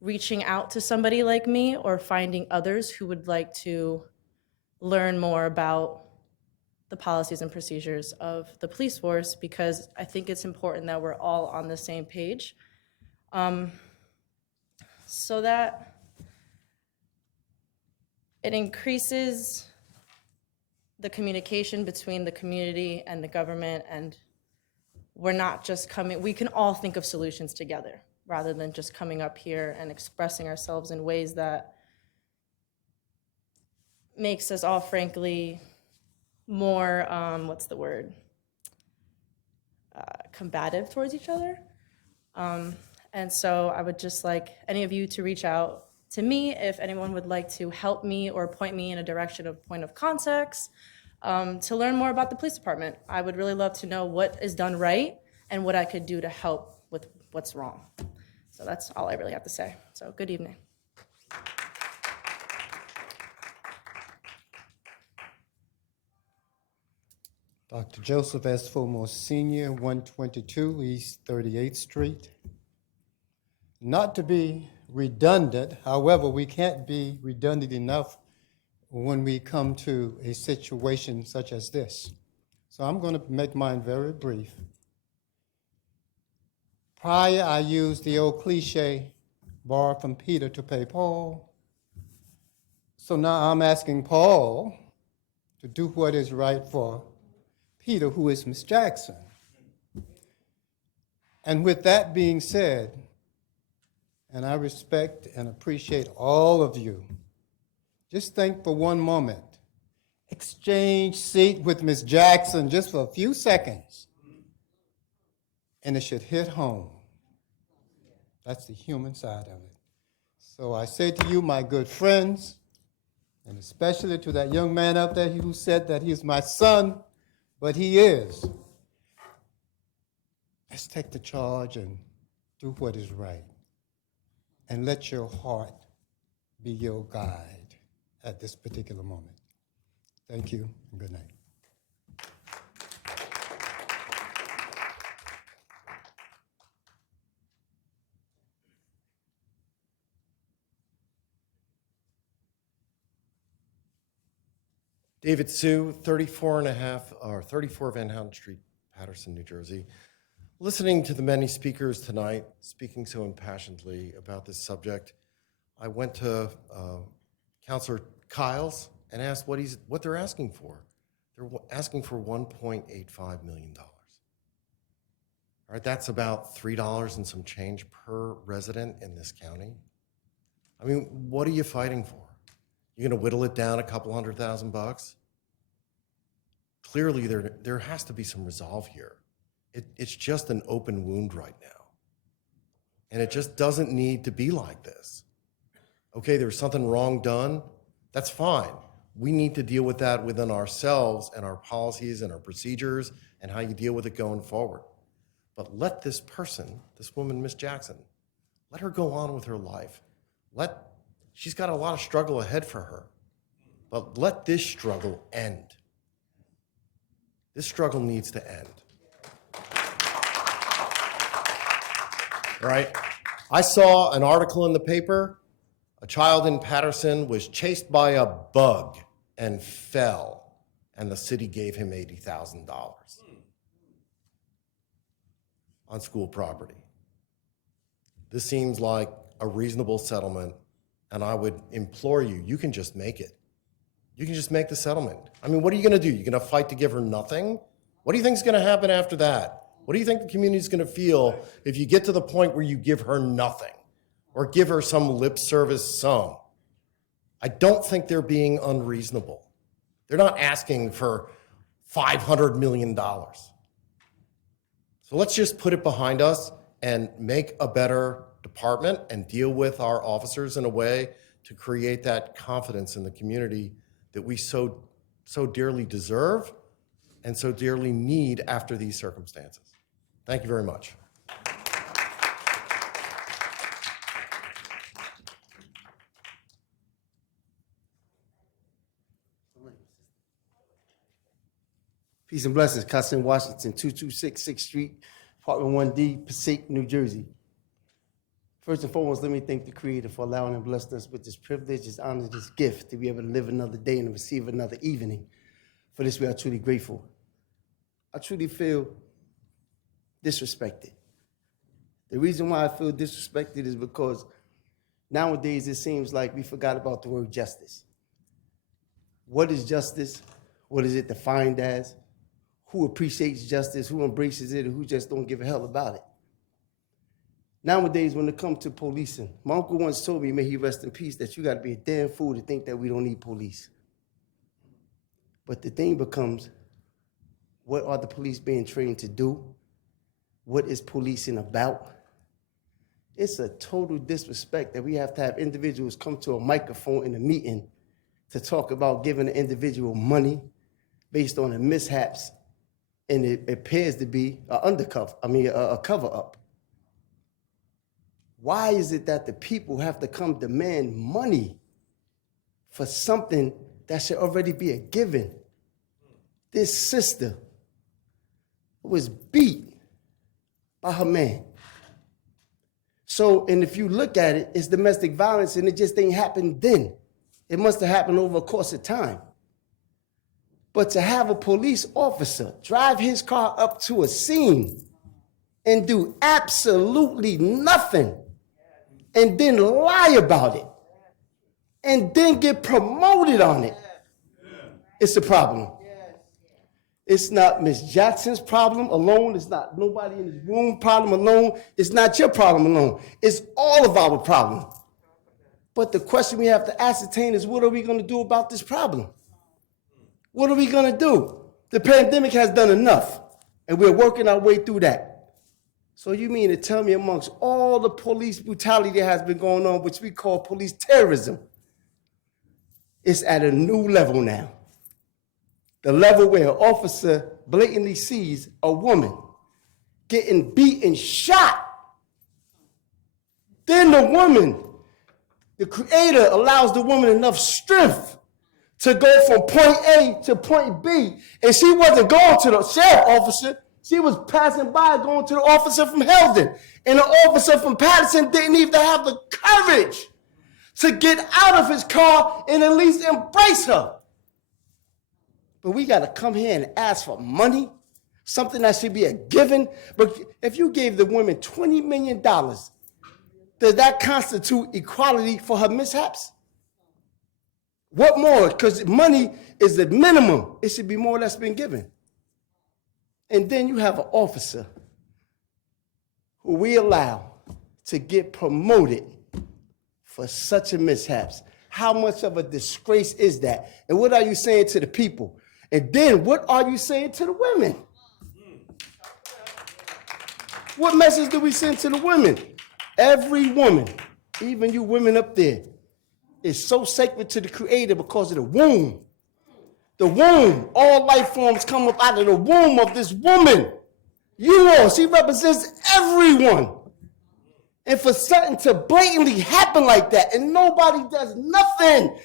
reaching out to somebody like me or finding others who would like to learn more about the policies and procedures of the police force, because I think it's important that we're all on the same page, so that it increases the communication between the community and the government, and we're not just we can all think of solutions together, rather than just coming up here and expressing ourselves in ways that makes us all, frankly, more, combative towards each other. And so I would just like any of you to reach out to me if anyone would like to help me or point me in a direction of point of contacts to learn more about the police department. I would really love to know what is done right and what I could do to help with what's wrong. So that's all I really have to say. So good evening. Dr. Joseph S. Fulmore Sr., 122 East 38th Street. Not to be redundant, however, we can't be redundant enough when we come to a situation such as this. So I'm going to make mine very brief. Prior, I used the old cliche, borrow from Peter to pay Paul. So now I'm asking Paul to do what is right for Peter, who is Miss Jackson. And with that being said, and I respect and appreciate all of you, just think for one moment. Exchange seat with Miss Jackson just for a few seconds, and it should hit home. That's the human side of it. So I say to you, my good friends, and especially to that young man out there who said that he's my son, but he is. Let's take the charge and do what is right. And let your heart be your guide at this particular moment. Thank you, and good night. David Sue, 34 Van Houten Street, Paterson, New Jersey. Listening to the many speakers tonight, speaking so impassionately about this subject, I went to Councilor Kyles and asked what they're asking for. They're asking for $1.85 million. All right, that's about $3 and some change per resident in this county. I mean, what are you fighting for? You're going to whittle it down a couple $100,000? Clearly, there has to be some resolve here. It's just an open wound right now. And it just doesn't need to be like this. Okay, there's something wrong done. That's fine. We need to deal with that within ourselves and our policies and our procedures and how you deal with it going forward. But let this person, this woman, Miss Jackson, let her go on with her life. She's got a lot of struggle ahead for her, but let this struggle end. This struggle needs to end. All right? I saw an article in the paper. A child in Paterson was chased by a bug and fell, and the city gave him $80,000 on school property. This seems like a reasonable settlement, and I would implore you, you can just make it. You can just make the settlement. I mean, what are you going to do? You're going to fight to give her nothing? What do you think is going to happen after that? What do you think the community is going to feel if you get to the point where you give her nothing or give her some lip service sum? I don't think they're being unreasonable. They're not asking for $500 million. So let's just put it behind us and make a better department and deal with our officers in a way to create that confidence in the community that we so dearly deserve and so dearly need after these circumstances. Thank you very much. Peace and blessings. Cousin Washington, 226 6th Street, Apartment 1D, Passaic, New Jersey. First and foremost, let me thank the Creator for allowing and blessing us with this privilege, this honor, this gift to be able to live another day and receive another evening. For this, we are truly grateful. I truly feel disrespected. The reason why I feel disrespected is because nowadays it seems like we forgot about the word justice. What is justice? What is it defined as? Who appreciates justice? Who embraces it? And who just don't give a hell about it? Nowadays, when it comes to policing, my uncle once told me, may he rest in peace, that you got to be a damn fool to think that we don't need police. But the thing becomes, what are the police being trained to do? What is policing about? It's a total disrespect that we have to have individuals come to a microphone in a meeting to talk about giving an individual money based on the mishaps, and it appears to be a cover-up. Why is it that the people have to come demand money for something that should already be a given? This sister was beat by her man. So, and if you look at it, it's domestic violence, and it just ain't happened then. It must have happened over a course of time. But to have a police officer drive his car up to a scene and do absolutely nothing and then lie about it and then get promoted on it, it's a problem. It's not Miss Jackson's problem alone. It's not nobody in this room problem alone. It's not your problem alone. It's all of our problem. But the question we have to ascertain is, what are we going to do about this problem? What are we going to do? The pandemic has done enough, and we're working our way through that. So you mean to tell me amongst all the police brutality that has been going on, which we call police terrorism, it's at a new level now. The level where an officer blatantly sees a woman getting beat and shot. Then the woman, the creator allows the woman enough strength to go from point A to point B. And she wasn't going to the sheriff officer. She was passing by going to the officer from Heldon. And the officer from Patterson didn't even have the courage to get out of his car and at least embrace her. But we got to come here and ask for money, something that should be a given. But if you gave the woman $20 million, does that constitute equality for her mishaps? What more? Because money is the minimum. It should be more or less been given. And then you have an officer who we allow to get promoted for such a mishaps. How much of a disgrace is that? And what are you saying to the people? And then what are you saying to the women? What message do we send to the women? Every woman, even you women up there, is so sacred to the Creator because of the womb. The womb, all life forms come up out of the womb of this woman. You all, she represents everyone. And for something to blatantly happen like that and nobody does nothing,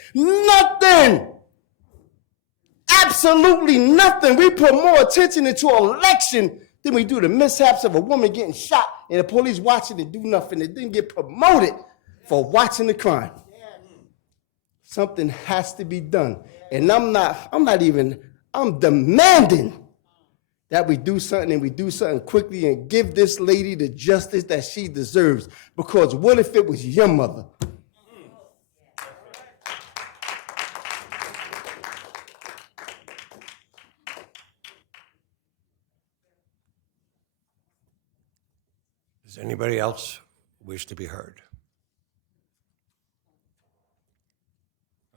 absolutely nothing. We put more attention into an election than we do the mishaps of a woman getting shot and the police watching and do nothing and then get promoted for watching the crime. Something has to be done. And I'm demanding that we do something and we do something quickly and give this lady the justice that she deserves. Because what if it was your mother? Does anybody else wish to be heard?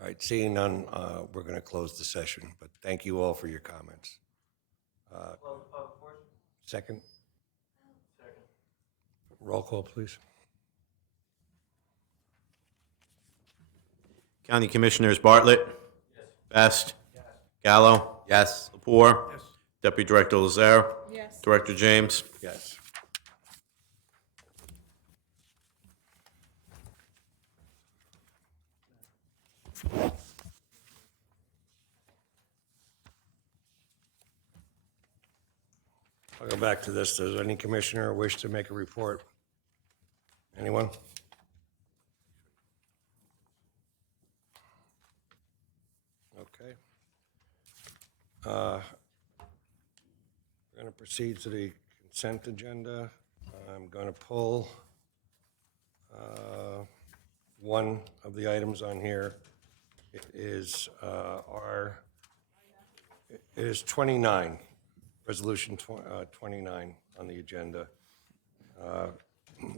All right, seeing none, we're going to close the session, but thank you all for your comments. Second? Roll call, please. County Commissioners Bartlett? Yes. Best? Yes. Gallo? Yes. Lepore? Yes. Deputy Director Lazare? Yes. Director James? Yes. I'll go back to this. Does any commissioner wish to make a report? Anyone? Okay. We're going to proceed to the consent agenda. I'm going to pull one of the items on here. It is 29. Resolution 29 on the agenda.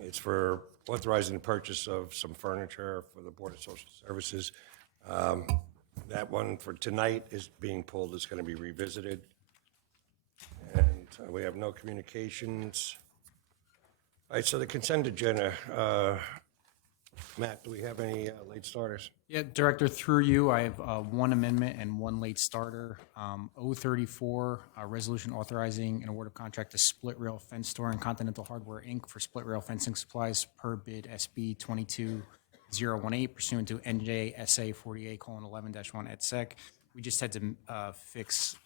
It's for authorizing the purchase of some furniture for the Board of Social Services. That one for tonight is being pulled. It's going to be revisited. And we have no communications. All right, so the consent agenda. Matt, do we have any late starters? Yeah, Director, through you, I have one amendment and one late starter. 034, resolution authorizing an award of contract to Split Rail Fence Store and Continental Hardware, Inc. for split rail fencing supplies per bid SB 22018 pursuant to NJSA 48:11-1 et sec. We just had to fix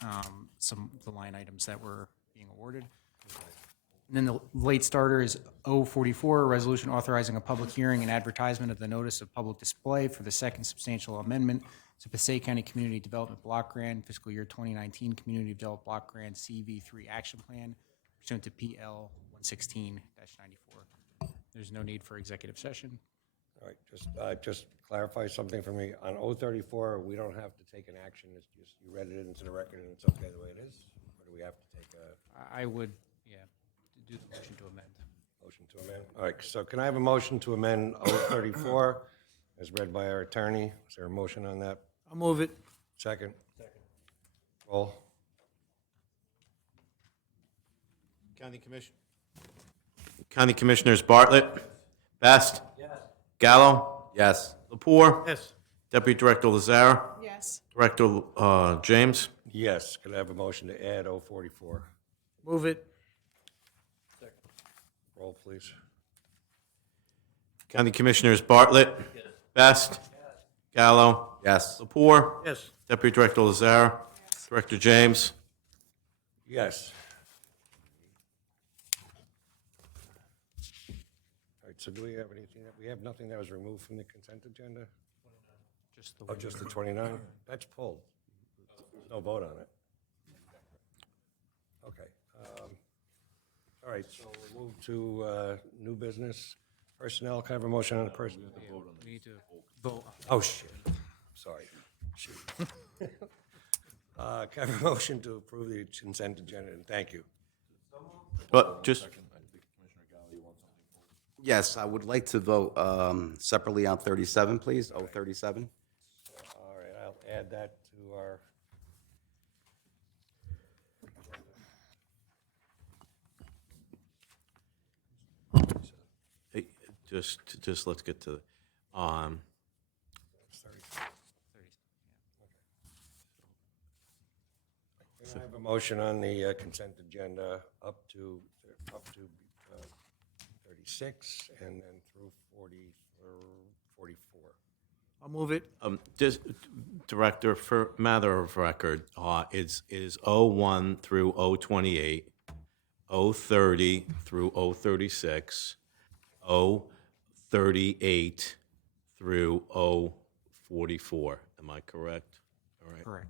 some of the line items that were being awarded. And then the late starter is 044, a resolution authorizing a public hearing and advertisement of the notice of public display for the second substantial amendment to Passaic County Community Development Block Grant, fiscal year 2019 Community Development Block Grant CV3 Action Plan pursuant to PL 116-94. There's no need for executive session. All right, just clarify something for me. On 034, we don't have to take an action. It's just, you read it into the record and it's okay the way it is? Or do we have to take a I would, do the motion to amend. motion to amend? All right, so can I have a motion to amend 034 as read by our attorney? Is there a motion on that? I'll move it. Second? Roll. County Commissioners Bartlett. Best. Yes. Gallo. Yes. Lepore. Yes. Deputy Director Lazara. Yes. Director James. Yes, could I have a motion to add 044? Move it. Roll, please. County Commissioners Bartlett. Best. Gallo. Yes. Lepore. Yes. Deputy Director Lazara. Director James. Yes. All right, so do we have anything, we have nothing that was removed from the consent agenda? Just the Oh, just the 29? That's pulled. There's no vote on it. Okay. All right, so we'll move to new business. Personnel, can I have a motion on the person? We need to vote. Oh, shit. Sorry. Shoot. Can I have a motion to approve the consent agenda? And thank you. But just, Yes, I would like to vote separately on 37, please. 037. All right, I'll add that to our. hey, just let's get to, Can I have a motion on the consent agenda up to 36 and then through 44? I'll move it. just, Director, for matter of record, is 01 through 028, 030 through 036, 038 through 044. Am I correct? All right. Correct.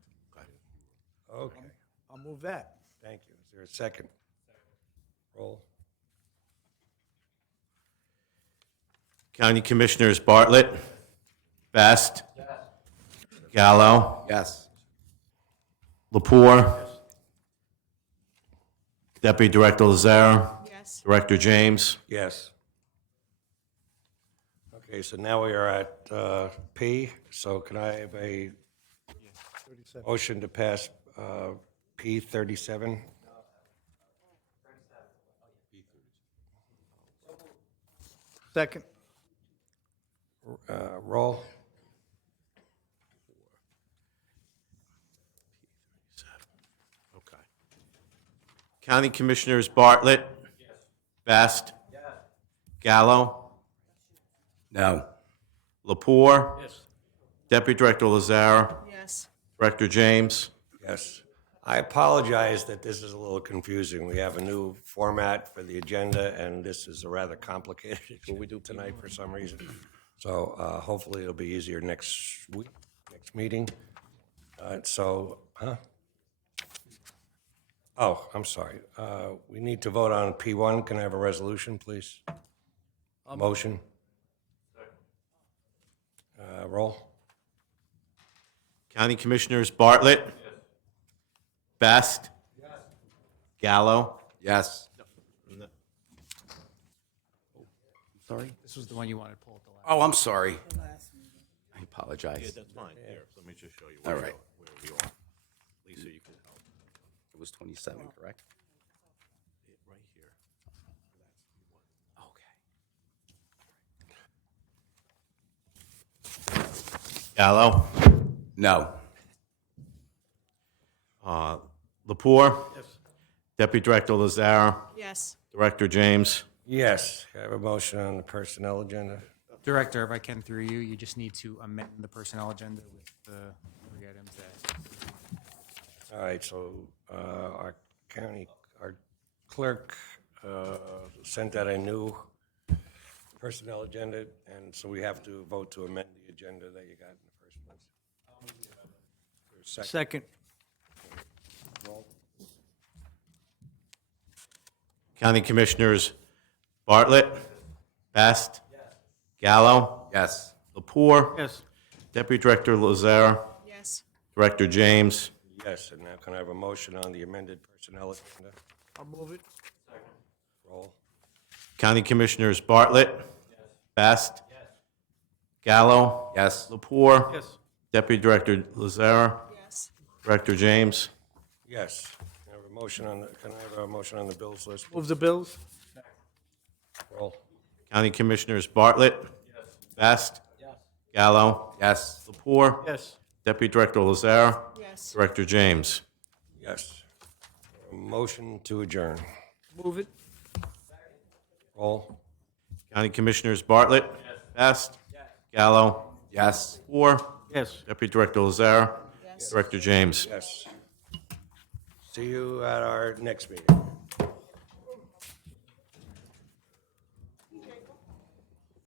Okay, I'll move that. thank you. Is there a second? Roll. County Commissioners Bartlett. Best. Gallo. Yes. Lepore. Deputy Director Lazara. Yes. Director James. Yes. Okay, so now we are at P. So can I have a motion to pass P 37? Second. Roll. Okay. County Commissioners Bartlett. Best. Gallo. No. Lepore. Deputy Director Lazara. Yes. Director James. Yes. I apologize that this is a little confusing. We have a new format for the agenda, and this is a rather complicated what we do tonight for some reason. So hopefully it'll be easier next week, next meeting. Oh, I'm sorry. We need to vote on P1. Can I have a resolution, please? Motion. Roll. County Commissioners Bartlett. Best. Gallo. Yes. Sorry? This was the one you wanted pulled at the last. Oh, I'm sorry. I apologize. That's fine. Here, let me just show you All where right. we are. Lisa, you can help. It was 27, correct? Right here. Okay. Gallo. No. Lepore. Deputy Director Lazara. Yes. Director James. Yes. Can I have a motion on the personnel agenda? Director, if I can through you, you just need to amend the personnel agenda with the 3 items that. All right, so our clerk sent out a new personnel agenda, and so we have to vote to amend the agenda that you got in the first place. There's a Second. Roll. County Commissioners Bartlett. Best. Gallo. Yes. Lepore. Yes. Deputy Director Lazare. Yes. Director James. Yes, and now can I have a motion on the amended personnel agenda? I'll move it. Roll. County Commissioners Bartlett. Best. Gallo. Yes. Lepore. Yes. Deputy Director Lazare. Yes. Director James. Yes. Can I have a motion on can I have a motion on the bills list? Move the bills. Roll. County Commissioners Bartlett. Best. Gallo. Yes. Lepore. Yes. Deputy Director Lazare. Yes. Director James. Yes. A motion to adjourn. Move it. Roll. County Commissioners Bartlett. Best. Gallo. Yes. Lepore. Yes. Deputy Director Lazare. Yes. Director James. Yes. See you at our next meeting.